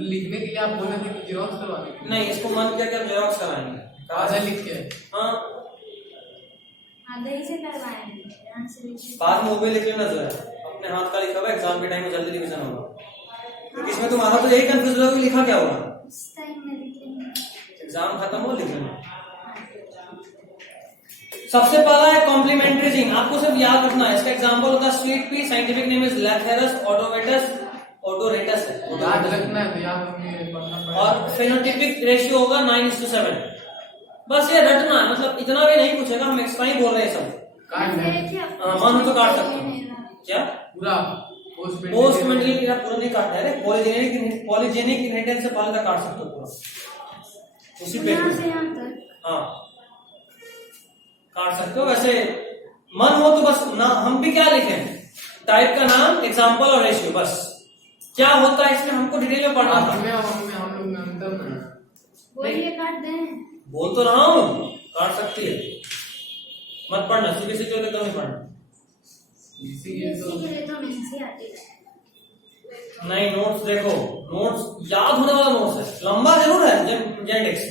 लिखने के लिए आप बोले थे कि जीरोक्स करवाने के लिए। नहीं, इसको मन किया कि आप जेरॉक्स कराएंगे, आधा लिख के। हाँ आधा ही से करवाएंगे, ध्यान से लिखिए। बाद में वो भी लिख लेना जो है, अपने हाथ का लिखा हुआ एग्जाम के टाइम में जल्दी रिवीजन होगा। तो इसमें तुम्हारा तो यही कंफ्यूज होगा कि लिखा क्या होगा। उस टाइम में लिख लेंगे। एग्जाम खत्म हो लिख लेना। सबसे पहला है कॉम्प्लीमेंट्री जीन, आपको सिर्फ याद रखना है। इसका एग्जांपल होता है sweet pea, scientific name is Lathyrus odoratus है, याद रखना है तो याद हमें पढ़ना पड़ेगा। और फेनोटाइपिक रेशियो होगा 9:7। बस ये रटना है, मतलब इतना भी नहीं पूछेगा, हम एक्स्ट्रा ही बोल रहे हैं सब। काट है मन हो तो काट सकते हो। क्या पूरा पोस्ट मेंडेलियन इरा पूरा नहीं काटना है, पॉलीजेनिक इनहेरिटेंस से पहले तक काट सकते हो पूरा, उसी पेज यहाँ से में। यहाँ तक। हाँ काट सकते हो। वैसे मन हो तो बस ना, हम भी क्या लिखें, टाइप का नाम, एग्जांपल और रेशियो, बस क्या होता है इसमें हमको डिटेल में पढ़ना था। हम लोग में अंतर ना बोलिए, काट दें। बोल तो रहा हूँ, काट सकती है, मत पढ़ना, सीबीएसई के लिए तो नहीं पढ़ना। इसीलिए तो इसी के लिए तो नहीं से आती है। नहीं, नोट्स देखो, नोट्स याद होने वाला नोट्स है, लंबा जरूर है जेनेटिक्स,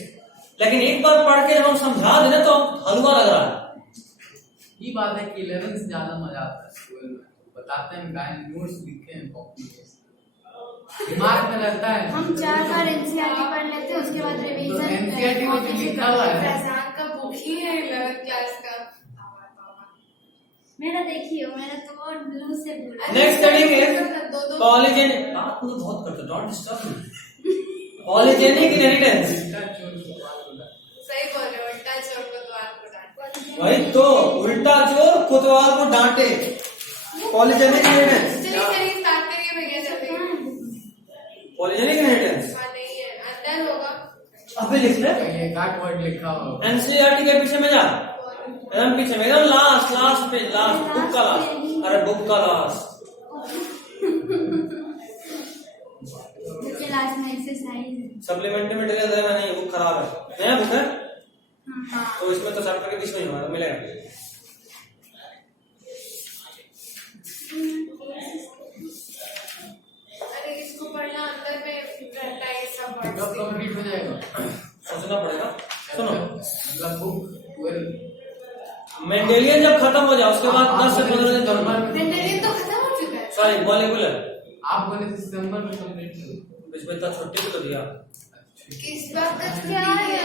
लेकिन एक बार पढ़ के जब हम समझा देना तो हलवा लग रहा है। ये बात है कि 11 से ज्यादा मजा आता है स्कूल में, बताते हैं गाइड नोट्स लिखे हैं कॉपी पे, दिमाग में रहता है। हम 4 बार एनसीईआरटी पढ़ लेते हैं, उसके बाद रिवीजन। तो एनसीईआरटी में जो लिखा हुआ है फैजान का बुक ही है 11th क्लास का। मेरा देखिए, मेरा तो और ब्लू से पूरा। नेक्स्ट स्टडी इज पॉलीजेन, बात तो बहुत करते, don't disturb me. Polygenic inheritance, सही बोल रहे हो, उल्टा चोर को द्वार को डांटे। वही तो, उल्टा चोर कोतवाल को डांटे, पॉलीजेनिक इनहेरिटेंस। चलिए चलिए स्टार्ट करिए भैया, जल्दी। पॉलीजेनिक इनहेरिटेंस हाँ नहीं है, अंदर होगा। अबे लिख ले, ये काट वर्ड लिखा हुआ है। एनसीईआरटी के पीछे में जा, एकदम पीछे में, एकदम लास्ट पे, लास्ट बुक का लास्ट, अरे बुक का लास्ट। लास्ट में एक्सरसाइज। सप्लीमेंट्री मटेरियल देना नहीं, बुक खराब है, नया बुक है हाँ। तो इसमें तो चैप्टर के बीच में ही होगा, मिलेगा। अरे इसको पढ़ना अंदर में रहता है सब कब वर्ड्स। कंप्लीट हो जाएगा? सोचना पड़ेगा। सुनो, मतलब बुक 12 मेंडेलियन जब खत्म हो जाए उसके बाद 10 से 15 दिन करना। मेंडेलियन तो खत्म हो चुका है। सॉरी, मॉलिक्यूलर आप बोले दिसंबर में कंप्लीट हो। बीच में इतना छुट्टी भी तो दिया। किस बात का क्या है?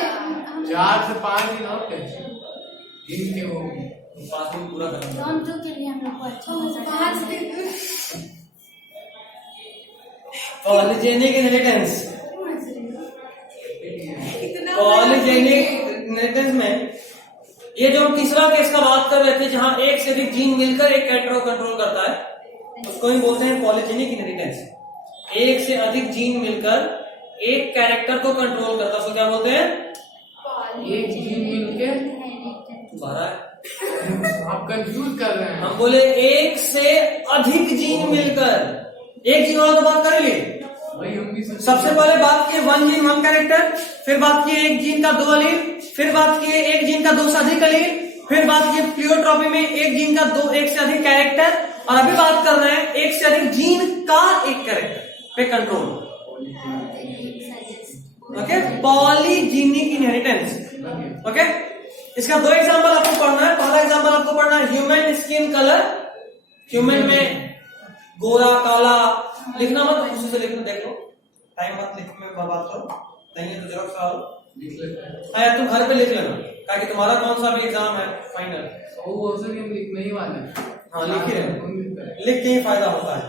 4 से 5 दिन और टेंशन दिन के वो 5 दिन पूरा करना। लॉन टू के लिए हम लोग को अच्छा हो जाए। 5 दिन। पॉलीजेनिक इनहेरिटेंस, कितना पॉलीजेनिक इनहेरिटेंस में ये जो हम तीसरा केस का बात कर रहे थे, जहां एक से अधिक जीन मिलकर एक कैरेक्टर को कंट्रोल करता है, उसको ही बोलते हैं पॉलीजेनिक इनहेरिटेंस। एक से अधिक जीन मिलकर एक कैरेक्टर को कंट्रोल करता है, उसको क्या बोलते हैं? एक जीन मिलके तुम्हारा आप कंफ्यूज कर रहे हैं। हम बोले एक से अधिक जीन मिलकर, एक जीन वाला तो बात करेंगे। वही हम भी सबसे पहले बात किए 1 जीन 1 कैरेक्टर, फिर बात किए एक जीन का 2 अलील, फिर बात किए एक जीन का 2 से अधिक अलील, फिर बात किए प्लियोट्रॉपी में एक जीन का 1 से अधिक कैरेक्टर, और अभी बात कर रहे हैं एक से अधिक जीन का एक कैरेक्टर पे control. Okay, polygenic inheritance. Okay, इसका 2 एग्जांपल आपको पढ़ना है। पहला एग्जांपल आपको पढ़ना है ह्यूमन स्किन कलर। ह्यूमन में गोरा काला लिखना मत, उसी से लिखना, देख लो, टाइम मत लिख में बर्बाद करो, नहीं तो जेरॉक्स करा लो, लिख लेते हैं। हाँ तुम घर पे लिख लेना, ताकि तुम्हारा कौन सा भी एग्जाम है फाइनल, वो भी हम लिखने ही वाले हैं। हाँ लिख ही रहे, लिख के ही फायदा होता है।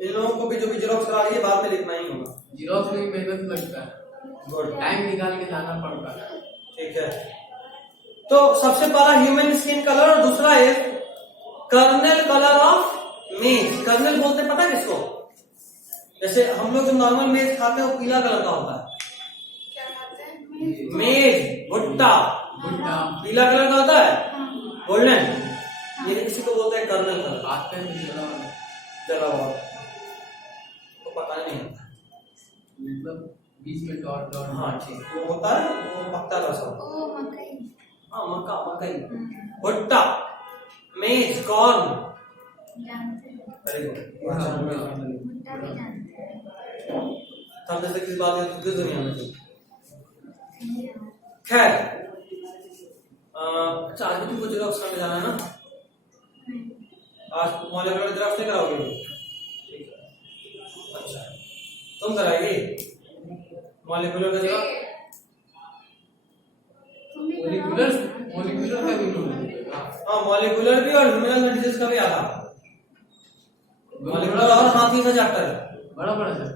इन लोगों को भी जो भी जेरॉक्स करा रही है बाद में लिखना ही होगा। जीरोक्स में मेहनत लगता है, गुड, टाइम निकाल के जाना पड़ता है। ठीक है। तो सबसे पहला ह्यूमन स्किन कलर, और दूसरा है kernel colour of maize. Kernel बोलते हैं पता है किसको? जैसे हम लोग जो नॉर्मल मेज खाते हैं वो पीला कलर का होता है, क्या खाते हैं? मेज भुट्टा, भुट्टा पीला कलर का होता है, हाँ, गोल्डन, ये किसी को बोलते हैं कर्नल कलर, आते हैं जला वाला। जला हुआ, तो पता नहीं होता। मतलब बीच में डॉट डॉट। हाँ ठीक, वो होता है वो पत्ता रसा। ओ मकई। हाँ मक्का, मकई, भुट्टा, मेज, कॉर्न, जानते हैं, वेरी गुड। भुट्टा भी जानते हैं। हम जैसे किस बात में किस दुनिया में थी। नहीं यार। खैर, अच्छा आज भी तुमको जेरोक्स करने जाना है ना? नहीं। आज मॉलिक्यूलर जेरोक्स नहीं कराओगे? अच्छा, तुम कराएगी मॉलिक्यूलर का जेरोक्स? तुम भी मोलिकुलर कराओ। मोलिकुलर का भी लोग होगा। हाँ मॉलिक्यूलर भी और ह्यूमन मेडिसिन का भी आधा। मॉलिक्यूलर और हाथी का चैप्टर है, बड़ा बड़ा सा।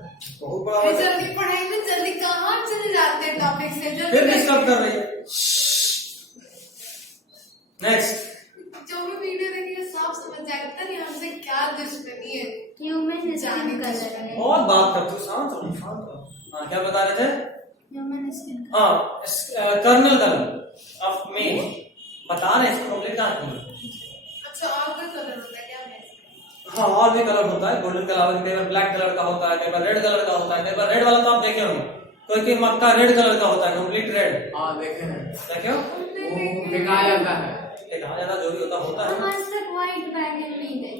बहुत बड़ा। फिर जल्दी पढ़ाई में जल्दी कहाँ चले जाते हैं टॉपिक से, फिर जल्दी डिस्टर्ब कर रही है। नेक्स्ट, जो भी वीडियो देखेंगे सब समझ जाएगा पता नहीं हमसे क्या दुश्मनी है। ह्यूमन जाने स्किन का कलर है। बहुत बात करते हो, शांत रहो, शांत रहो। हाँ क्या बता रहे थे? ह्यूमन स्किन हाँ कर्नल कलर ऑफ मेज बता रहे हैं, इसको कंप्लीट कहाँ किया? अच्छा और कोई कलर होता है क्या मैं? हाँ और भी कलर होता है, गोल्डन कलर, कई बार ब्लैक कलर का होता है, कई बार रेड कलर का होता है, कई बार रेड वाला तो आप देखे होंगे, कोई मक्का रेड कलर का होता है, कंप्लीट रेड। हाँ देखे हैं। देखो वो फेंका जाता है। कहा जाता जो भी होता हम है। आज तक व्हाइट बैगन नहीं गए।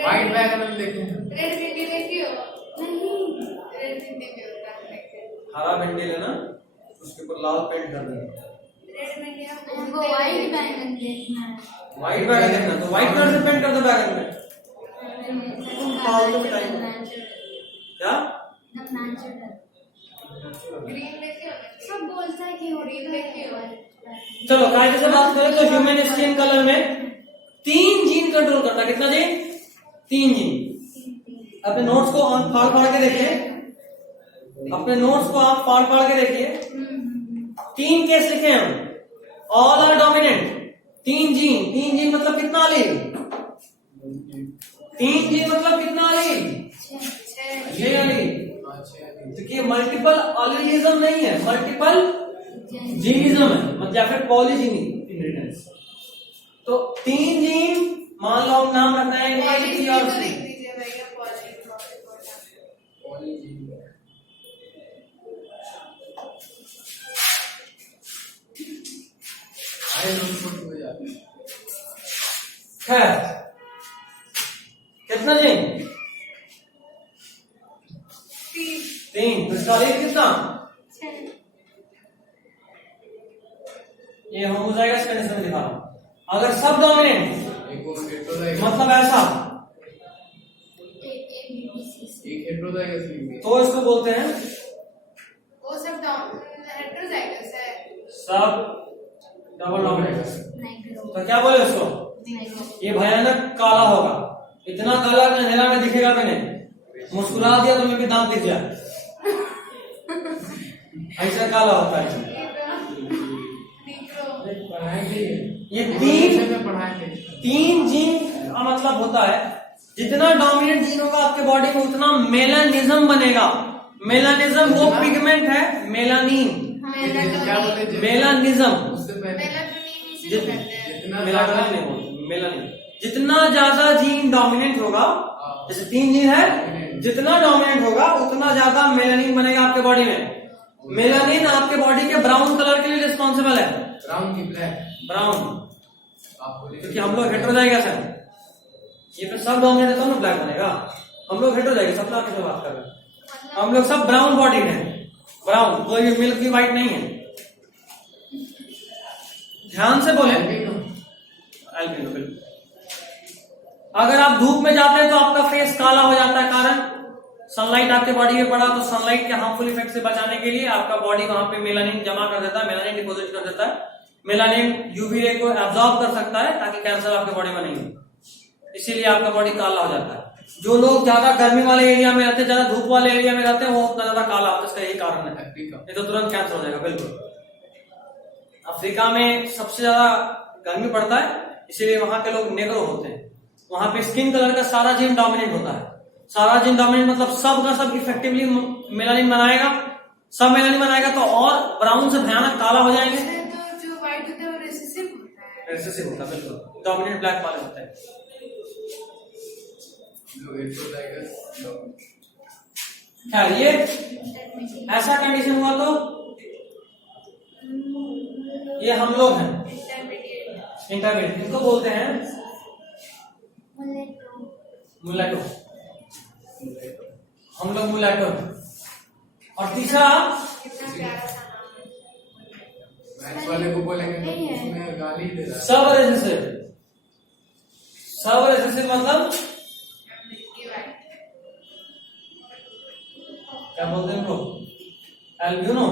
व्हाइट बैगन देखे हैं। रेड भिंडी देखी हो? नहीं, रेड भिंडी भी होता है देखते हैं। हरा भिंडी लेना, उसके ऊपर लाल पेंट कर देना। रेड भिंडी हमको व्हाइट बैगन देखना है। व्हाइट बैगन देखना तो व्हाइट कलर से पेंट कर दो बैगन में। फालतू में टाइम। क्या? ग्रीन देखी हो? सब बोलता है कि ग्रीन देखी हो? चलो कायदे से बात करें तो ह्यूमन स्किन कलर में 3 जीन कंट्रोल करता है। कितना जीन? 3 जीन। अपने नोट्स को आप फाड़ फाड़ के देखिए, अपने नोट्स को आप फाड़ फाड़ के देखिए। 3 केस लिखे हम, ऑल आर डोमिनेंट। 3 जीन मतलब कितना अलील? 3 जीन मतलब कितना अलील? 6 अलील। देखिए मल्टीपल अलीलिज्म नहीं है, मल्टीपल जीनिज्म है, मतलब या फिर पॉलीजीनी इनहेरिटेंस। तो 3 जीन मान लो हम नाम रख रहे हैं A, B और तो C। लिख दीजिए भैया खैर कितना जीन? 3। तो इसका अलील कितना? ये होमोजाइगस कंडीशन में दिखा रहा हूं। अगर सब डोमिनेंट मतलब ऐसा तो इसको बोलते हैं वो सब हेटेरोजाइगस है। सब डबल डोमिनेंट। तो क्या बोले उसको? ये भयानक काला होगा, इतना काला कि अंधेरा में दिखेगा भी नहीं। मुस्कुरा दिया तो मैं भी दांत दिख गया, ऐसा काला होता है। ये 3 जीन का मतलब होता है जितना डोमिनेंट जीन होगा आपके बॉडी में उतना मेलानिज्म बनेगा। मेलानिज्म वो पिगमेंट है, मेलानिन, मेलानिज्म। मेलानिन जितना ज्यादा जीन डोमिनेंट होगा, जैसे 3 जीन है, जितना डोमिनेंट होगा उतना ज्यादा मेलानिन बनेगा आपके बॉडी में। मेलानिन आपके बॉडी के ब्राउन कलर के लिए रिस्पॉन्सिबल है। ब्राउन की ब्लैक ब्राउन, क्योंकि हम लोग हेटेरोजाइगस हैं। ये तो सब डोमिनेंट है तो ना ब्लैक बनेगा। हम लोग हेटेरोजाइगस, अपना कैसे बात कर रहे हैं? हम लोग सब ब्राउन बॉडी हैं, ब्राउन, कोई मिल्क की व्हाइट नहीं है। ध्यान से बोले। अल्बिनो बिल्कुल। अगर आप धूप में जाते हैं तो आपका फेस काला हो जाता है, कारण सनलाइट आपके बॉडी में पड़ा, तो सनलाइट के हार्मफुल इफेक्ट से बचाने के लिए आपका बॉडी वहां पे मेलानिन जमा कर देता है, मेलानिन डिपोजिट कर देता है। मेलानिन यूवी रे को एब्जॉर्ब कर सकता है ताकि कैंसर आपके बॉडी में नहीं हो, इसीलिए आपका बॉडी काला हो जाता है। जो लोग ज्यादा गर्मी वाले एरिया में रहते हैं, ज्यादा धूप वाले एरिया में रहते हैं, वो उतना ज्यादा काला होता है। इसका यही कारण है, नहीं तो तुरंत कैंसर हो जाएगा। बिल्कुल। अफ्रीका में सबसे ज्यादा गर्मी पड़ता है, इसीलिए वहां के लोग नेग्रो होते हैं। वहां पे स्किन कलर का सारा जीन डोमिनेंट होता है। सारा जीन डोमिनेंट मतलब सब का सब इफेक्टिवली मेलानिन बनाएगा, सब मेलानिन आएगा तो और ब्राउन से भयानक काला हो जाएंगे। तो जो व्हाइट होता है वो रिसेसिव होता है। रिसेसिव होता है, बिल्कुल डोमिनेंट ब्लैक वाले होता है। जो हेटेरोजाइगस खैर ये ऐसा कंडीशन हुआ तो ये हम लोग हैं इंटरमीडिएट, इनको बोलते हैं मुलेटो। हम लोग मुलेटो। और तीसरा कितना प्यारा सा नाम है। मैथ्स वाले को बोलेंगे तो उसमें गाली दे रहा है। सब रेसेसिव। सब रेसेसिव मतलब मिल्की वाइट। क्या बोलते हैं इनको? एल्ब्यूनो,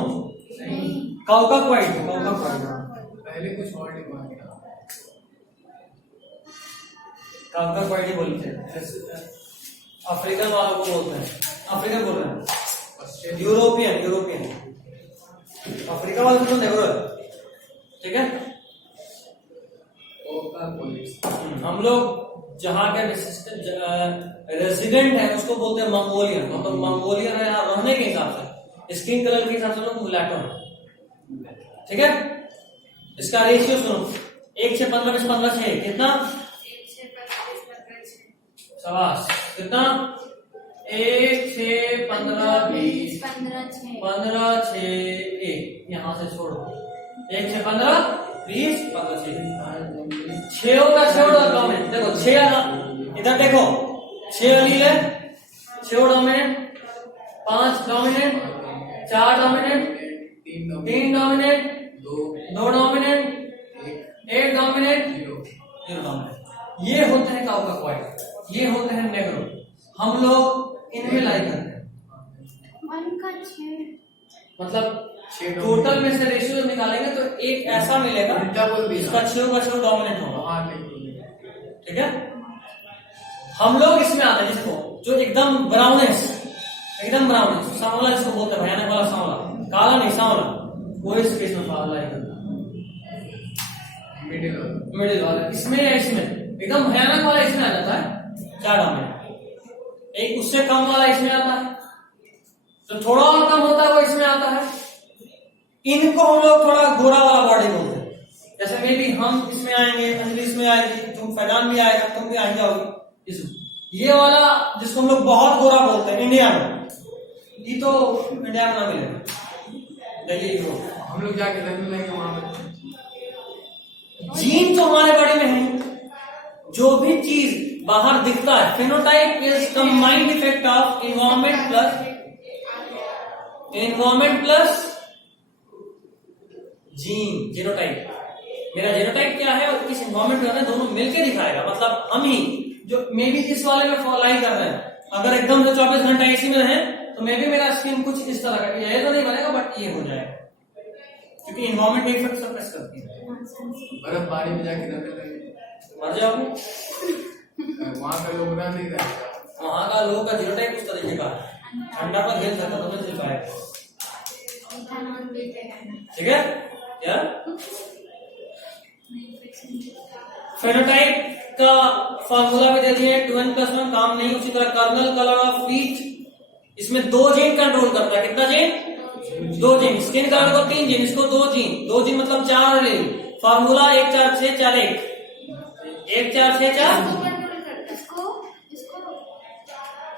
काउकाक वाइट। काउकाक वाइट, पहले कुछ और दिमाग था। काउकाक वाइट ही बोलते हैं। अफ्रीकन वालों को बोलते हैं, अफ्रीकन बोल रहे हैं, यूरोपियन। यूरोपियन अफ्रीका वाले तो नेग्रो, ठीक है। हम लोग जहाँ के रेजिडेंट है उसको बोलते हैं मंगोलियन। मतलब मंगोलियन है यहाँ रहने के हिसाब से, स्किन कलर के हिसाब से लोग मुलाटो है, ठीक है। इसका रेशियो सुनो, 1 से 15 20 15 6 कितना? 1 से 25 15 6। शाबाश, कितना? 1 6 15 20 15 6 1। यहाँ से छोड़ो, 1 से 15 20 15 6 6 होगा। छोड़ और डोमिनेंट देखो 6 इधर देखो, 6 अलील है, 6 dominant, 5 dominant, 4 dominant, 3 dominant, 2 dominant, 1 dominant, 0 dominant. ये होते हैं काउकाक वाइट, ये होते हैं नेग्रो। हम लोग इनमें लाई करते हैं। मतलब टोटल में से रेशियो निकालेंगे तो एक ऐसा मिलेगा इसका 6 का 6 डोमिनेंट होगा, ठीक है। हम लोग इसमें आते हैं जिसको जो एकदम ब्राउनिश, एकदम ब्राउनिश सांवला जिसको बोलते हैं, भयानक वाला सांवला, काला नहीं सांवला, वो इस केस में फाल लाई करता है। मिडिल वाला इसमें या इसमें, एकदम भयानक वाला इसमें आ जाता है 4 डोमिनेंट। एक उससे कम वाला इसमें आता है, तो थोड़ा और कम होता है वो इसमें आता है। इनको हम लोग थोड़ा गोरा वाला बॉडी बोलते हैं। जैसे मे भी हम इसमें आएंगे, अंजलि इसमें आएगी, तुम फैजान भी आएगा, तुम भी आ जाओगे इसमें। ये वाला जिसको हम लोग बहुत गोरा बोलते हैं इंडिया में, ये तो इंडिया में ना मिलेगा, दिल्ली यूरोप। हम लोग जाके रहने लेंगे वहां पे। जीन तो हमारे बॉडी में है, जो भी चीज बाहर दिखता है, phenotype is combined effect of environment plus gene, genotype. मेरा जीनोटाइप क्या है और किस एनवायरमेंट में दोनों मिलके दिखाएगा। मतलब हम ही जो मे भी इस वाले में फॉलाई कर रहे हैं, अगर एकदम से 24 घंटा इसी में रहे तो मे भी मेरा स्किन कुछ इस तरह का, ये तो नहीं बनेगा बट ये हो जाएगा, क्योंकि एनवायरमेंट में इफेक्ट सरफेस करती है। बर्फबारी में जाके रहने लगे, मर जाओगे। वहां का लोग रह नहीं रहे। वहां का लोगों का जीनोटाइप उस तरीके का है, ठंडा पर खेल सकता तो मैं सिखाया, ठीक है। क्या फेनोटाइप का फार्मूला भी दे दिए, 2n+1 काम नहीं। उसी तरह कर्नल कलर ऑफ ईच, इसमें 2 जीन कंट्रोल करता है। कितना जीन? 2 जीन। स्किन कलर को 3 जीन, इसको 2 जीन। 2 जीन मतलब 4 ले। Formula 1 4 6 4 1 1 4 6 4।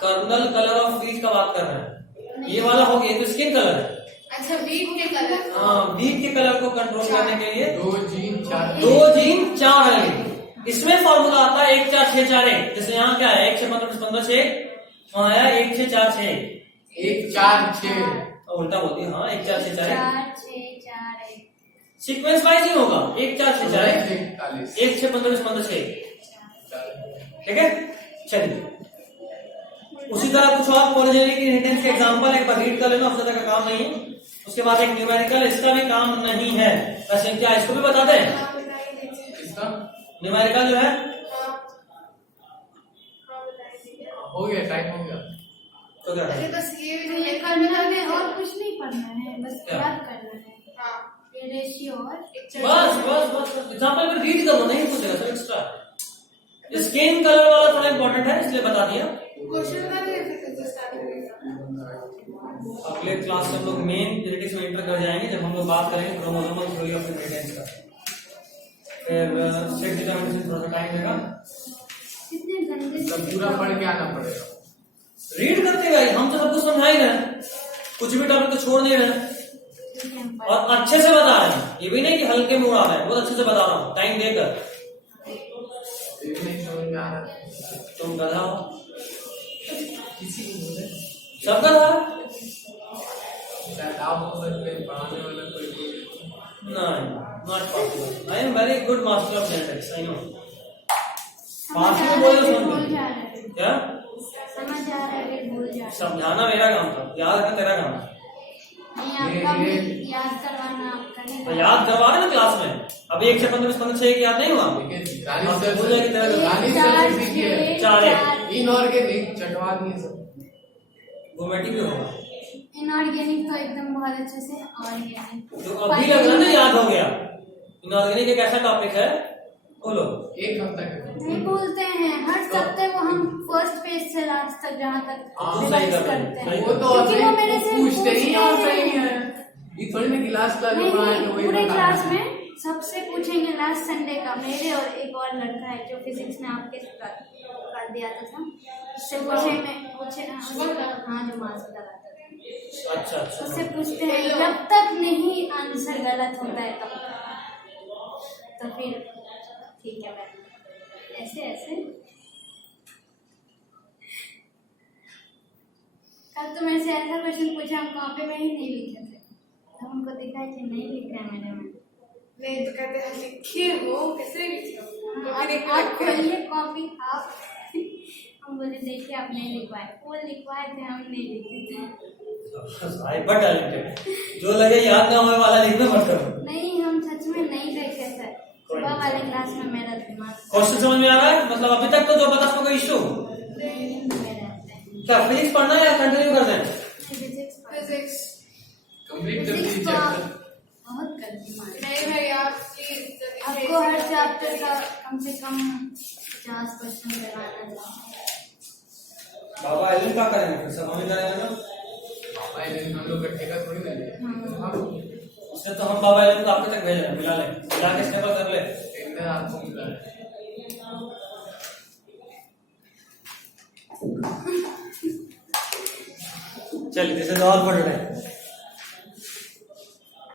Kernel colour of each का बात कर रहे हैं, ये वाला हो गया तो स्किन कलर है। अच्छा, वीट के कलर। हाँ, वीट के कलर को कंट्रोल करने के लिए 2 जीन 4 एलिमेंट। इसमें फॉर्मूला आता है 1 4 6 4 1। जैसे यहाँ क्या है, 1 से 15 15 6, वहाँ आया 1 6 4 6 1 4 6। उल्टा बोलती है, हाँ 1 4 6 4 1 6 4 1 सीक्वेंस वाइज ही होगा। 1 4 6 4 1 41 1 6 15 15 6, ठीक है। चलिए, उसी तरह कुछ और पॉलीजेनिक इनहेरिटेंस के एग्जांपल एक बार रीड कर लेना, उससे का काम नहीं है। उसके बाद एक न्यूमेरिकल, इसका भी काम नहीं है वैसे, क्या इसको भी बताते हैं? इसका न्यूमेरिकल जो है हो गया, टाइम हो गया। तो क्या अरे बस ये भी नहीं लिखा है और कुछ नहीं पढ़ना है, बस क्या? याद करना है। हाँ, ये रेशियो और बस एग्जांपल में रीड करो, नहीं पूछेगा सर एक्स्ट्रा। स्किन कलर वाला थोड़ा इंपॉर्टेंट है इसलिए बता दिया। क्वेश्चन बता दे फिर स्टार्ट करेंगे। अगले क्लास से हम लोग मेन जेनेटिक्स में एंटर कर जाएंगे जब हम लोग बात करेंगे क्रोमोसोमल थ्योरी ऑफ इनहेरिटेंस का। फिर सेट डिटरमिनेशन थोड़ा सा टाइम लेगा। कितने गंदे मतलब पूरा पढ़ के आना पड़ेगा। रीड करते गए हम तो सब कुछ समझा ही रहे, कुछ भी टॉपिक तो छोड़ नहीं रहे और अच्छे से बता रहे हैं। ये भी नहीं कि हल्के में उड़ा रहे हैं, बहुत अच्छे से बता रहा हूँ टाइम देकर। नहीं समझ में आ रहा तुम गधा हो, किसी को बोले सब गधा है। शायद आप हो सकते हैं पढ़ाने वाला कोई बोले। नहीं, not possible. I am very good master of genetics, I know. पास में बोल भूल समझ जा रहे हैं, क्या समझ आ रहा है फिर भूल जा रहे हैं। समझाना मेरा काम था, याद रखना तेरा काम है। नहीं आपका भी याद करवाना आपका नहीं। तो याद करवा रहे ना क्लास में। अभी 1 से 15 से 1 याद नहीं हुआ। लेकिन भूल जाएगी तेरा काम। रानी सर से सीखिए। 4 इन और के नहीं चटवा दिए सब। वोमेटिक भी होगा इनऑर्गेनिक तो एकदम बहुत अच्छे से ऑर्गेनिक। जो अभी लग रहा ना याद हो गया। इनऑर्गेनिक एक ऐसा टॉपिक है, बोलो। एक हफ्ता के नहीं बोलते हैं हर सप्ताह वो हम फर्स्ट पेज से लास्ट तक जहाँ तक हाँ, सही रिवाइज कर रहे हैं, करते सही हैं। वो तो क्योंकि वो मेरे से पूछते ही और पूछते सही हैं। है। ये थोड़ी ना क्लास में नहीं पढ़ाए नहीं तो वही पूरे बता क्लास में सबसे पूछेंगे लास्ट संडे का। मेरे और एक और लड़का है जो फिजिक्स में आपके कर दिया था, उससे पूछे हाँ जो मास्क लगाता था, अच्छा अच्छा। उससे पूछते हैं जब तक नहीं आंसर गलत होता है तब तो फिर ठीक है मैम। ऐसे ऐसे कल तो मेरे से ऐसा क्वेश्चन पूछा हम कॉपी में ही नहीं लिखे थे, तो हमको दिखा कि नहीं लिखा है मैंने। नहीं तो कहते हैं लिखे हो कैसे लिखे हो। आप खोलिए कॉपी आप। हम बोले देखिए आप नहीं लिखवाए, वो लिखवाए थे हम नहीं लिखे थे। Hyper talented. जो लगे याद ना होने वाला लिखना मत करो। नहीं हम सच में नहीं देखे थे। सुबह वाले क्लास में मेरा दिमाग क्वेश्चन समझ में आ रहा है? मतलब अभी तक तो जो पता उसको कोई इशू नहीं में रहते हैं। क्या फिजिक्स पढ़ना है या कंटिन्यू कर दें? फिजिक्स कंप्लीट कर फिजिक्स दीजिए तो आप चैप्टर। बहुत गलती मारी। नहीं भाई आप प्लीज आपको हर चैप्टर का कम से कम 50 क्वेश्चन करवाना चाहिए। बाबा एलन क्या करेंगे फिर सब हमें करेंगे ना। भाई लेकिन हम लोग का ठेका थोड़ी ना लिया। उससे तो हम बाबा एलन को आपके तक भेज रहे हैं, मिला ले, मिला के स्टेबल कर ले। टेंडर आपको मिला है। चलिए जैसे और पढ़ रहे हैं।